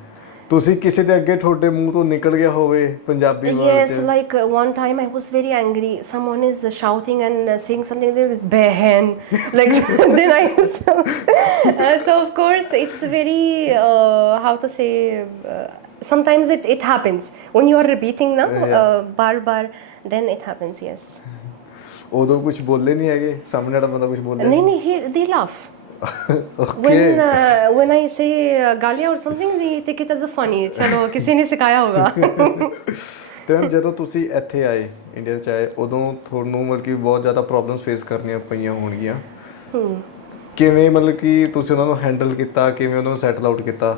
ਤੁਸੀਂ ਕਿਸੇ ਦੇ ਅੱਗੇ ਤੁਹਾਡੇ ਮੂੰਹ ਤੋਂ ਨਿਕਲ ਗਿਆ ਹੋਵੇ Punjabi word? Yes, like one time I was very angry, someone is shouting and saying something like behen like then I so of course it's very how to say sometimes it happens when you are repeating na bar then it happens. Yes. ਉਦੋਂ ਕੁਝ ਬੋਲੇ ਨਹੀਂ ਹੈਗੇ ਸਾਹਮਣੇ ਵਾਲਾ ਬੰਦਾ ਕੁਝ ਬੋਲੇ? ਨਹੀਂ they laugh. Okay. When I say galia or something they take it as a funny, ਚਲੋ ਕਿਸੇ ਨੇ ਸਿਖਾਇਆ ਹੋਗਾ. ਤੇ ਜਦੋਂ ਤੁਸੀਂ ਇੱਥੇ ਆਏ ਇੰਡੀਆ 'ਚ ਆਏ ਉਦੋਂ ਤੁਹਾਨੂੰ ਮਤਲਬ ਕਿ ਬਹੁਤ ਜ਼ਿਆਦਾ ਪ੍ਰੋਬਲਮਸ ਫੇਸ ਕਰਨੀਆਂ ਪਈਆਂ ਹੋਣਗੀਆਂ, ਕਿਵੇਂ ਮਤਲਬ ਕਿ ਤੁਸੀਂ ਉਹਨਾਂ ਨੂੰ ਹੈਂਡਲ ਕੀਤਾ, ਕਿਵੇਂ ਉਹਨਾਂ ਨੂੰ ਸੈਟਲ ਆਊਟ ਕੀਤਾ?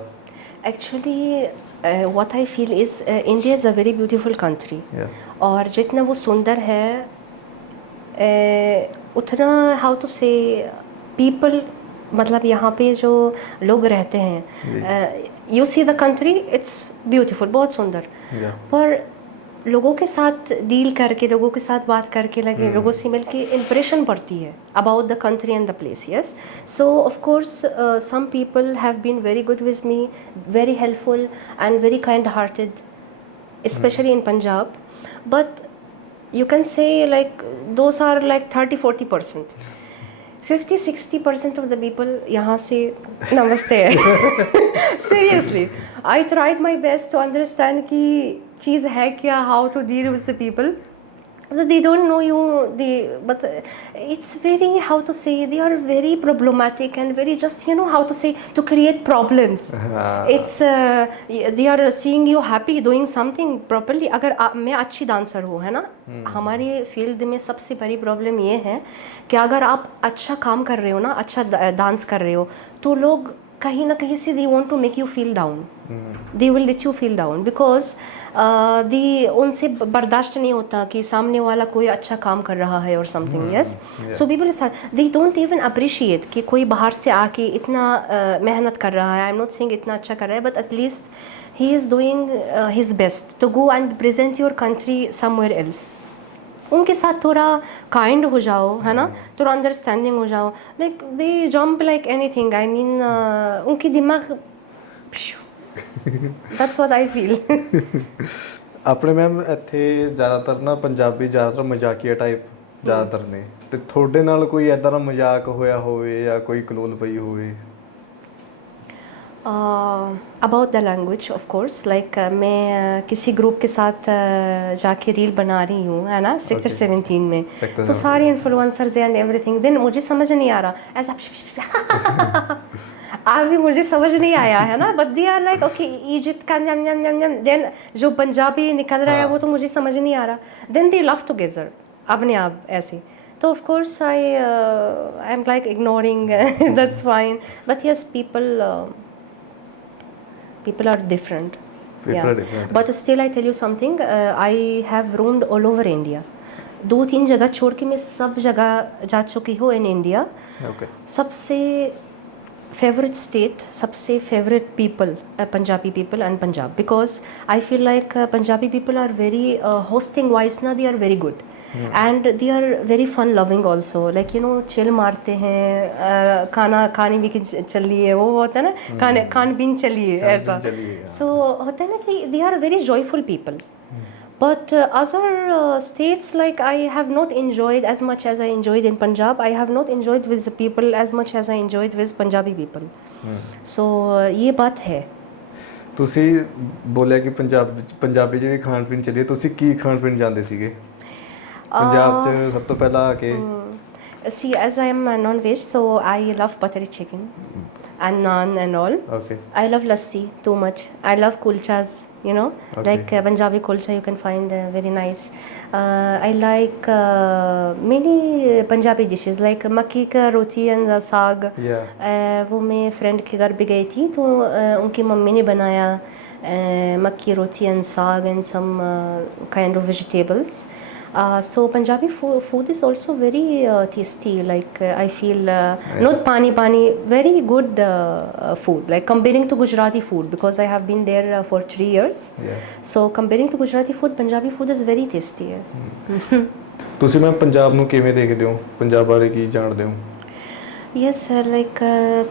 Actually what I feel is India is a very beautiful country. और जितना वो सुंदर है उतना how to say people, मतलब यहाँ पे जो लोग रहते हैं you see the country it's beautiful, बहुत सुंदर, पर लोगों के साथ डील करके लोगों के साथ बात करके लगे लोगों से मिल के इम्प्रेशन पड़ती है about the country and the place. Yes, so of course some people have been very good with me, very helpful and very kind hearted, especially in Punjab, but you can say like those are like 30-40%. 50-60% of the people यहाँ से नमस्ते है seriously I tried my best to understand कि चीज़ है क्या, how to deal with the people. They don't know you, but it's very, how to say, they are very problematic and very just, how to say, to create problems. It's they are seeing you happy doing something properly. अगर मैं अच्छी dancer हूँ, है ना, हमारे field में सबसे बड़ी प्रॉब्लम ये है कि अगर आप अच्छा काम कर रहे हो ना, अच्छा डांस कर रहे हो, तो लोग कहीं ना कहीं से they want to make you feel down. They will let you feel down because उनसे बर्दाश्त नहीं होता कि सामने वाला कोई अच्छा काम कर रहा है और something. Yes, so people they don't even appreciate कि कोई बाहर से आके इतना मेहनत कर रहा है. आई एम नॉट सेइंग इतना अच्छा कर रहा है, but at least he is doing his best to go and present your country somewhere else. उनके साथ थोड़ा काइंड हो जाओ, है ना, थोड़ा अंडरस्टैंडिंग हो जाओ. Like they jump like anything. I mean उनकी दिमाग दैट्स व्हाट आई फील. ਆਪਣੇ ਮੈਮ ਇੱਥੇ ਜ਼ਿਆਦਾਤਰ ਨਾ ਪੰਜਾਬੀ ਜ਼ਿਆਦਾਤਰ ਮਜ਼ਾਕੀਆ ਟਾਈਪ ਜ਼ਿਆਦਾਤਰ ਨੇ, ਤੇ ਤੁਹਾਡੇ ਨਾਲ ਕੋਈ ਐਦਾਂ ਦਾ ਮਜ਼ਾਕ ਹੋਇਆ ਹੋਵੇ ਜਾਂ ਕੋਈ ਕਲੋਲ ਪਈ ਹੋਵੇ? About the language of course, like मैं किसी ग्रुप के साथ जाके रील बना रही हूँ, है ना, सेक्टर 17 में, तो सारे इन्फ्लुएंसर्स एंड एवरीथिंग. देन मुझे समझ नहीं आ रहा ऐसा अभी मुझे समझ नहीं आया, है ना, but they are like okay Egypt का देन जो पंजाबी निकल रहा है वो तो मुझे समझ नहीं आ रहा. देन दे लव टुगेदर अपने आप ऐसे. तो of course I am like ignoring that's fine. But yes, people are different. People are different. But still I tell you something, I have roamed all over India. 2-3 जगह छोड़ के मैं सब जगह जा चुकी हूँ in India. Okay. सबसे favorite state, सबसे favorite people, Punjabi people and Punjab, because I feel like Punjabi people are very hosting wise ना, they are very good. And they are very fun loving also, like chill मारते हैं, खाने भी चलिए, वो होता है ना, खान बीन चलिए ऐसा. So होता है ना कि they are very joyful people. But other states, like I have not enjoyed as much as I enjoyed in Punjab. I have not enjoyed with the people as much as I enjoyed with Punjabi people. So ये बात है. ਤੁਸੀਂ ਬੋਲਿਆ ਕਿ ਪੰਜਾਬੀ 'ਚ ਵੀ ਖਾਣ ਪੀਣ ਚੱਲੀਏ, ਤੁਸੀਂ ਕੀ ਖਾਣ ਪੀਣ ਜਾਂਦੇ ਸੀਗੇ ਪੰਜਾਬ 'ਚ ਸਭ ਤੋਂ ਪਹਿਲਾਂ ਆ ਕੇ? See, as I am non-veg, so I love buttery chicken and naan and all. Okay. I love lassi too much. I love kulchas, Okay. like Punjabi kulcha you can find very nice. I like many Punjabi dishes like makki ka roti and saag. Yeah. वो मैं friend के घर पे गई थी, तो उनकी mummy ने बनाया मक्की रोटी and saag and some kind of vegetables. So Punjabi food is also very tasty, like I feel not pani, very good food, like comparing to Gujarati food, because I have been there for 3 years. Yeah. So comparing to Gujarati food, Punjabi food is very tasty. Yes. ਤੁਸੀਂ ਮੈਂ ਪੰਜਾਬ ਨੂੰ ਕਿਵੇਂ ਦੇਖਦੇ ਹੋ? ਪੰਜਾਬ ਬਾਰੇ ਕੀ ਜਾਣਦੇ ਹੋ? Yes, like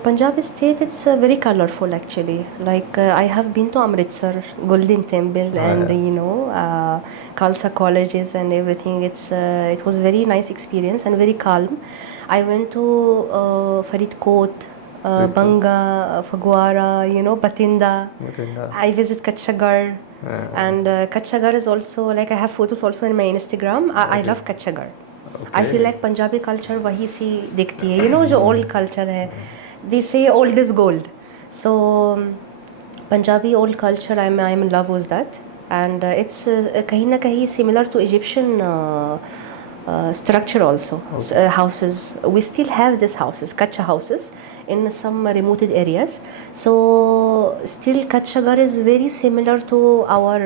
Punjab state, it's very colorful actually. Like I have been to Amritsar, Golden Temple, and Khalsa colleges and everything. It was very nice experience and very calm. I went to Faridkot, Banga, Phagwara, Bathinda. I visit Kachchagar. And Kachchagar is also, like I have photos also in my Instagram. I love Kachchagar. I feel like Punjabi culture वही सी दिखती है, जो old culture है. They say old is gold. So Punjabi old culture, I am in love with that. And it's कहीं ना कहीं similar to Egyptian structure also. Houses, we still have these houses, Kacha houses, in some remote areas. So still Kachchagar is very similar to our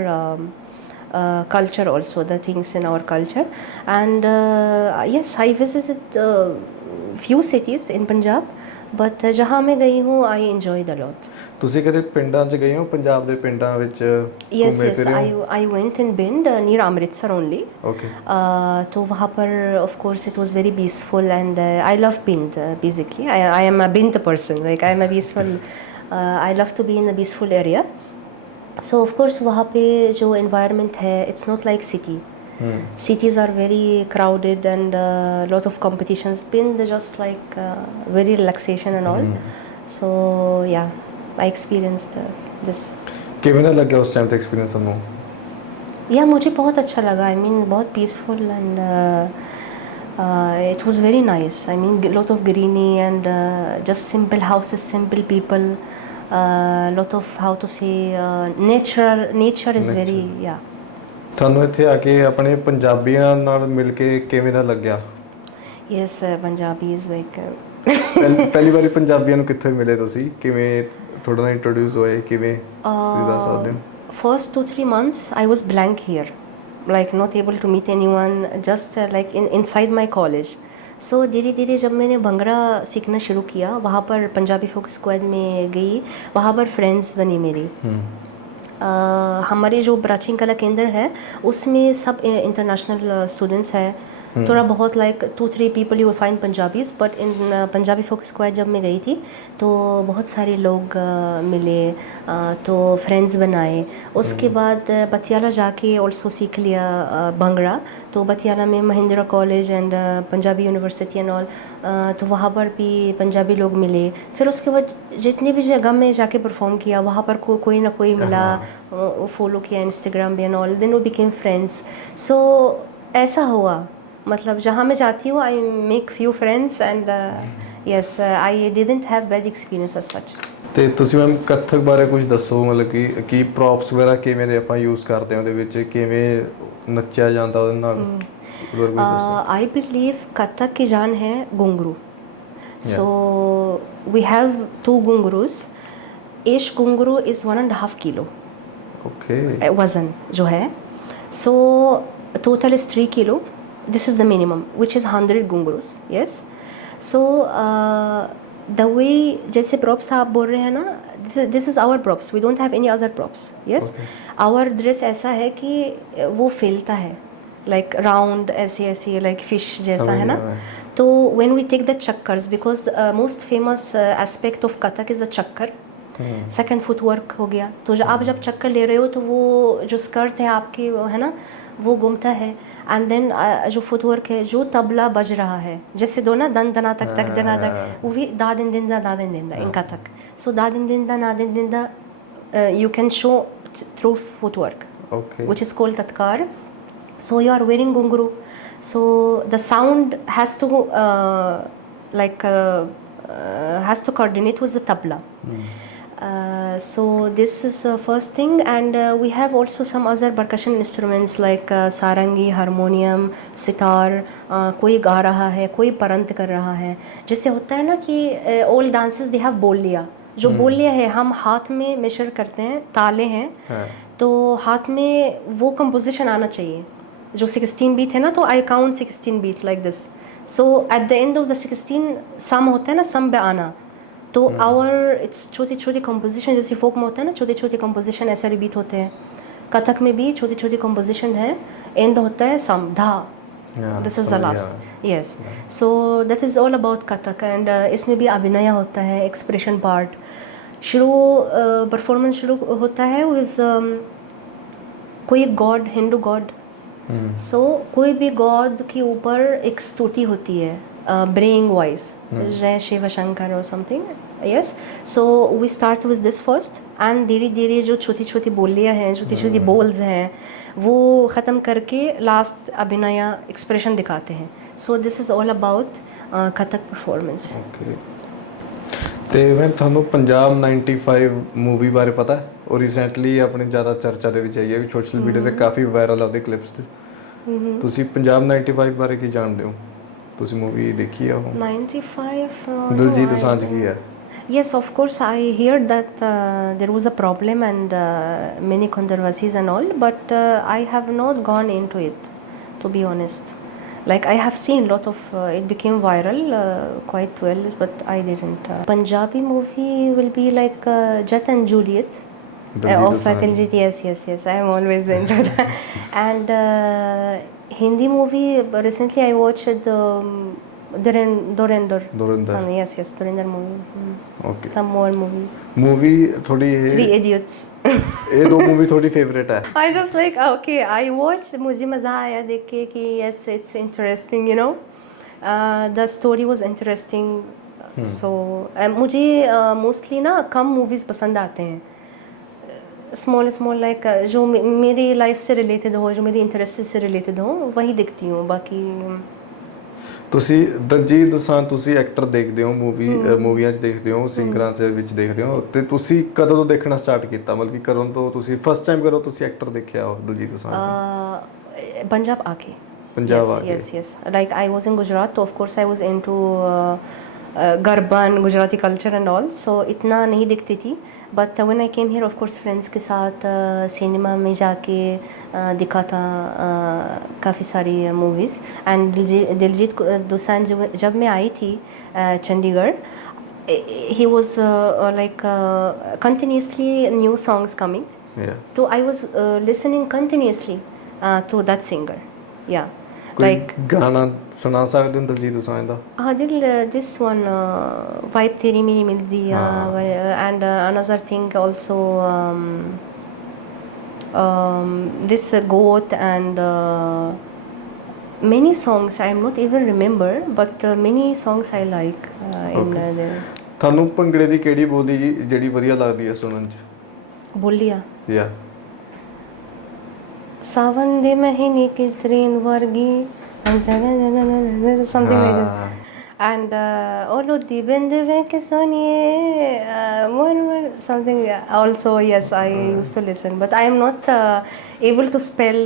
culture also, the things in our culture. And yes, I visited few cities in Punjab, but जहाँ मैं गई हूँ I enjoyed a lot. ਤੁਸੀਂ ਕਦੇ ਪਿੰਡਾਂ 'ਚ ਗਏ ਹੋ? ਪੰਜਾਬ ਦੇ ਪਿੰਡਾਂ ਵਿੱਚ Yes, ਘੁੰਮੇ ਫਿਰੇ ਹੋ? I went in Bind near Amritsar only. Okay. तो वहाँ पर of course it was very peaceful, and I love Bind basically. I am a Bind person, like I am a peaceful. I love to be in a peaceful area. So of course वहाँ पे जो environment है, it's not like city. Cities are very crowded and lot of competitions. Been just like very relaxation and all. So yeah, I experienced this. ਕਿਵੇਂ ਦਾ ਲੱਗਿਆ ਉਸ time ਤੇ experience ਤੁਹਾਨੂੰ? या मुझे बहुत अच्छा लगा. I mean बहुत peaceful and it was very nice. I mean lot of greenery and just simple houses, simple people. Lot of how to say nature is very yeah. ਤੁਹਾਨੂੰ ਇੱਥੇ ਆ ਕੇ ਆਪਣੇ ਪੰਜਾਬੀਆਂ ਨਾਲ ਮਿਲ ਕੇ ਕਿਵੇਂ ਦਾ ਲੱਗਿਆ? Yes, Punjabi is like ਪਹਿਲੀ ਵਾਰੀ ਪੰਜਾਬੀਆਂ ਨੂੰ ਕਿੱਥੇ ਮਿਲੇ ਤੁਸੀਂ? ਕਿਵੇਂ ਥੋੜਾ ਜਿਹਾ ਇੰਟਰੋਡਿਊਸ ਹੋਏ? ਕਿਵੇਂ ਤੁਸੀਂ ਦੱਸ ਸਕਦੇ ਹੋ? First 2-3 months I was blank here, like not able to meet anyone, just like inside my college. So धीरे धीरे जब मैंने भंगड़ा सीखना शुरू किया, वहाँ पर पंजाबी फोक स्क्वाड में गई, वहाँ पर फ्रेंड्स बनी मेरी. हमारे जो प्राचीन कला केंद्र है उसमें सब इंटरनेशनल स्टूडेंट्स है. थोड़ा बहुत like 2-3 people you will find Punjabis, but in Punjabi folk squad जब मैं गई थी तो बहुत सारे लोग मिले, तो फ्रेंड्स बनाए. उसके बाद बतियाला जाके ऑल्सो सीख लिया भंगड़ा. तो बतियाला में Mahindra college and Punjabi university and all, तो वहाँ पर भी पंजाबी लोग मिले. फिर उसके बाद जितनी भी जगह में जाके परफॉर्म किया वहाँ पर कोई ना कोई मिला, फॉलो किया इंस्टाग्राम पे एंड ऑल, देन वो बिकेम फ्रेंड्स. सो ऐसा हुआ, मतलब जहाँ मैं जाती हूँ I make few friends and yes I didn't have bad experience as such. ਤੇ ਤੁਸੀਂ ਮੈਮ ਕੱਥਕ ਬਾਰੇ ਕੁਝ ਦੱਸੋ, ਮਤਲਬ ਕਿ ਕੀ ਪ੍ਰੋਪਸ ਵਗੈਰਾ ਕਿਵੇਂ ਦੇ ਆਪਾਂ ਯੂਜ਼ ਕਰਦੇ ਹਾਂ, ਉਹਦੇ ਵਿੱਚ ਕਿਵੇਂ ਨੱਚਿਆ ਜਾਂਦਾ ਉਹਦੇ ਨਾਲ? आई बिलीव कथक की जान है ghungroo. So we have 2 ghungroos. Each ghungroo is 1.5 kilo okay वज़न जो है. So total is 3 kilo. This is the minimum, which is 100 ghungroos. Yes. So the way जैसे props आप बोल रहे हैं ना, this is our props. We don't have any other props. Yes. Our dress ऐसा है कि वो फैलता है, like round ऐसे like fish जैसा है ना. तो when we take the chakkars, because most famous aspect of Kathak is the chakkar. Second foot work हो गया. तो आप जब चक्कर ले रहे हो तो वो जो स्कर्ट है आपकी है ना वो घूमता है. एंड देन जो फुट वर्क है, जो तबला बज रहा है, जैसे दो ना दन दना तक तक दना तक, वो भी दादिन दिंदा इनका तक. सो दादिन दिंदा you can show through foot work, which is called tatkar. So you are wearing घुंघरू, so the sound has to has to coordinate with the tabla. So this is first thing, and we have also some other percussion instruments like sarangi, harmonium, sitar. कोई गा रहा है, कोई परंत कर रहा है. जैसे होता है ना कि all dances they have बोलिया. जो बोलिया है हम हाथ में मेजर करते हैं, ताले हैं, तो हाथ में वो कंपोजिशन आना चाहिए. जो 16 बीट है ना, तो I count 16 beat like this. So at the end of the 16 सम होता है ना, सम पे आना. तो आवर इट्स छोटी छोटी कंपोजिशन, जैसे फोक में होता है ना छोटे छोटे कंपोजिशन, ऐसे रिपीट होते हैं. कथक में भी छोटी छोटी कंपोजिशन है, एंड होता है सम धा. This is the last. Yes. So that is all about Kathak. And इसमें भी अभिनय होता है, एक्सप्रेशन पार्ट. शुरू परफॉर्मेंस शुरू होता है विज कोई गॉड, हिंदू गॉड. सो कोई भी गॉड के ऊपर एक स्तुति होती है, ब्रेइंग वॉइस, जय शिव शंकर और something. Yes. So we start with this first, and धीरे धीरे जो छोटी छोटी बोलियाँ हैं, छोटी छोटी बोल्स हैं, वो ख़त्म करके लास्ट अभिनय एक्सप्रेशन दिखाते हैं. So this is all about Kathak performance. ਤੇ ਮੈਂ ਤੁਹਾਨੂੰ ਪੰਜਾਬ 95 ਮੂਵੀ ਬਾਰੇ ਪਤਾ ਹੈ? ਉਹ ਰੀਸੈਂਟਲੀ ਆਪਣੇ ਜ਼ਿਆਦਾ ਚਰਚਾ ਦੇ ਵਿੱਚ ਆਈ ਹੈ, ਸੋਸ਼ਲ ਮੀਡੀਆ ਤੇ ਕਾਫੀ ਵਾਇਰਲ ਆ ਉਹਦੇ ਕਲਿੱਪਸ ਤੇ. ਤੁਸੀਂ ਪੰਜਾਬ 95 ਬਾਰੇ ਕੀ ਜਾਣਦੇ ਹੋ? ਤੁਸੀਂ ਮੂਵੀ ਦੇਖੀ ਆ ਉਹ? 95 ਦਿਲਜੀਤ ਦੋਸਾਂਝ ਕੀ ਹੈ? Yes, of course. I heard that there was a problem and many controversies and all, but I have not gone into it, to be honest. Like I have seen lot of it became viral quite well, but I didn't. Punjabi movie will be like Jet and Juliet of Diljit. Yes. I am always into that. And Hindi movie, recently I watched Dhurandhar. Dhurandhar. Yes, yes, Dhurandhar movie. Okay Some more movies. Movie ਥੋੜੀ Three ਇਹ Idiots. ਦੋ movie ਥੋੜੀ favourite ਹੈ I just like okay. I watched. मुझे मज़ा आया देख के कि yes, it's interesting. You know, the story was interesting. So मुझे mostly ना कम movies पसंद आते हैं. स्मॉल लाइक जो मेरी लाइफ से रिलेटेड हो, जो मेरी इंटरेस्ट से रिलेटेड हो, वही देखती हूँ. बाकी ਤੁਸੀਂ ਦਲਜੀਤ ਦੋਸਾਂਝ ਤੁਸੀਂ ਐਕਟਰ ਦੇਖਦੇ ਹੋ ਮੂਵੀਆਂ 'ਚ ਦੇਖਦੇ ਹੋ ਸਿੰਗਰਾਂ ਦੇ ਵਿੱਚ ਦੇਖਦੇ ਹੋ ਤੇ ਤੁਸੀਂ ਕਦੋਂ ਤੋਂ ਦੇਖਣਾ ਸਟਾਰਟ ਕੀਤਾ ਮਤਲਬ ਕਿ ਕਦੋਂ ਤੋਂ ਤੁਸੀਂ ਫਸਟ ਟਾਈਮ ਕਰੋ ਤੁਸੀਂ ਐਕਟਰ ਦੇਖਿਆ ਹੋ ਦਲਜੀਤ ਦੋਸਾਂਝ पंजाब आके. पंजाब आके. Yes. Like I was in Gujarat, so of course I was into Garban, Gujarati culture and all. So इतना नहीं देखती थी. But when I came here, of course friends के साथ सिनेमा में जाके दिखा था काफ़ी सारी मूवीज़. And दिलजीत दोसांझ जब मैं आई थी Chandigarh, he was like continuously new songs coming. Yeah. So I was listening continuously to that singer. Yeah. ਕੋਈ Like ਗਾਣਾ ਸੁਣਾ ਸਕਦੇ ਹੋ ਦਲਜੀਤ ਦੋਸਾਂਝ ਦਾ this one vibe teri meri mil diya, and another thing also this goat and many songs I am not even remember, but many songs I like in there. ਤੁਹਾਨੂੰ ਭੰਗੜੇ ਦੀ ਕਿਹੜੀ ਬੋਲੀ ਜਿਹੜੀ ਵਧੀਆ ਲੱਗਦੀ ਹੈ ਸੁਣਨ 'ਚ ਬੋਲੀਆਂ ਯਾ सावन दे महीने की train वर्गी something like that. And olo di bende ve ke soniye more something also. Yes, I used to listen, but I am not able to spell.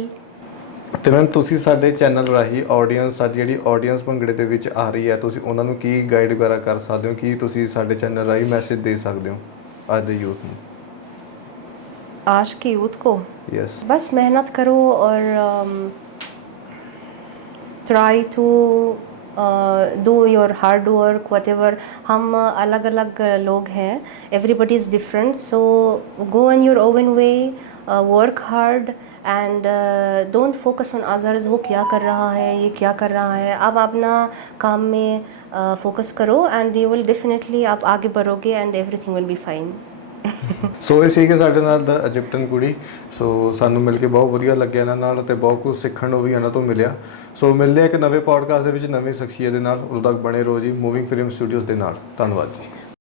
ਤੇ ਮੈਮ ਤੁਸੀਂ ਸਾਡੇ ਚੈਨਲ ਰਾਹੀਂ ਆਡੀਅנס ਸਾਡੀ ਜਿਹੜੀ ਆਡੀਅנס ਭੰਗੜੇ ਦੇ ਵਿੱਚ ਆ ਰਹੀ ਹੈ ਤੁਸੀਂ ਉਹਨਾਂ ਨੂੰ ਕੀ ਗਾਈਡ ਵਗੈਰਾ ਕਰ ਸਕਦੇ ਹੋ ਕੀ ਤੁਸੀਂ ਸਾਡੇ ਚੈਨਲ ਰਾਹੀਂ ਮੈਸੇਜ ਦੇ ਸਕਦੇ ਹੋ ਅੱਜ ਦੇ ਯੂਥ ਨੂੰ आज के यूथ को यस बस मेहनत करो और try to do your hard work whatever. हम अलग अलग लोग हैं, everybody is different, so go in your own way, work hard and don't focus on others. वो क्या कर रहा है, ये क्या कर रहा है. आप अपना काम में फोकस करो एंड यू विल डेफिनेटली आप आगे बढ़ोगे and everything will be fine. ਸੋ ਇਹ ਸੀ ਕਿ ਸਾਡੇ ਨਾਲ ਦਾ ਇਜਿਪਟਨ ਕੁੜੀ. ਸੋ ਸਾਨੂੰ ਮਿਲ ਕੇ ਬਹੁਤ ਵਧੀਆ ਲੱਗਿਆ ਇਹਨਾਂ ਨਾਲ ਤੇ ਬਹੁਤ ਕੁਝ ਸਿੱਖਣ ਨੂੰ ਵੀ ਇਹਨਾਂ ਤੋਂ ਮਿਲਿਆ. ਸੋ ਮਿਲਦੇ ਹਾਂ ਇੱਕ ਨਵੇਂ ਪੋਡਕਾਸਟ ਦੇ ਵਿੱਚ ਨਵੀਂ ਸ਼ਖਸੀਅਤ ਦੇ ਨਾਲ. ਉਦੋਂ ਤੱਕ ਬਣੇ ਰਹੋ ਜੀ ਮੂਵਿੰਗ ਫਿਲਮ ਸਟੂਡੀਓਜ਼ ਦੇ ਨਾਲ. ਧੰਨਵਾਦ ਜੀ.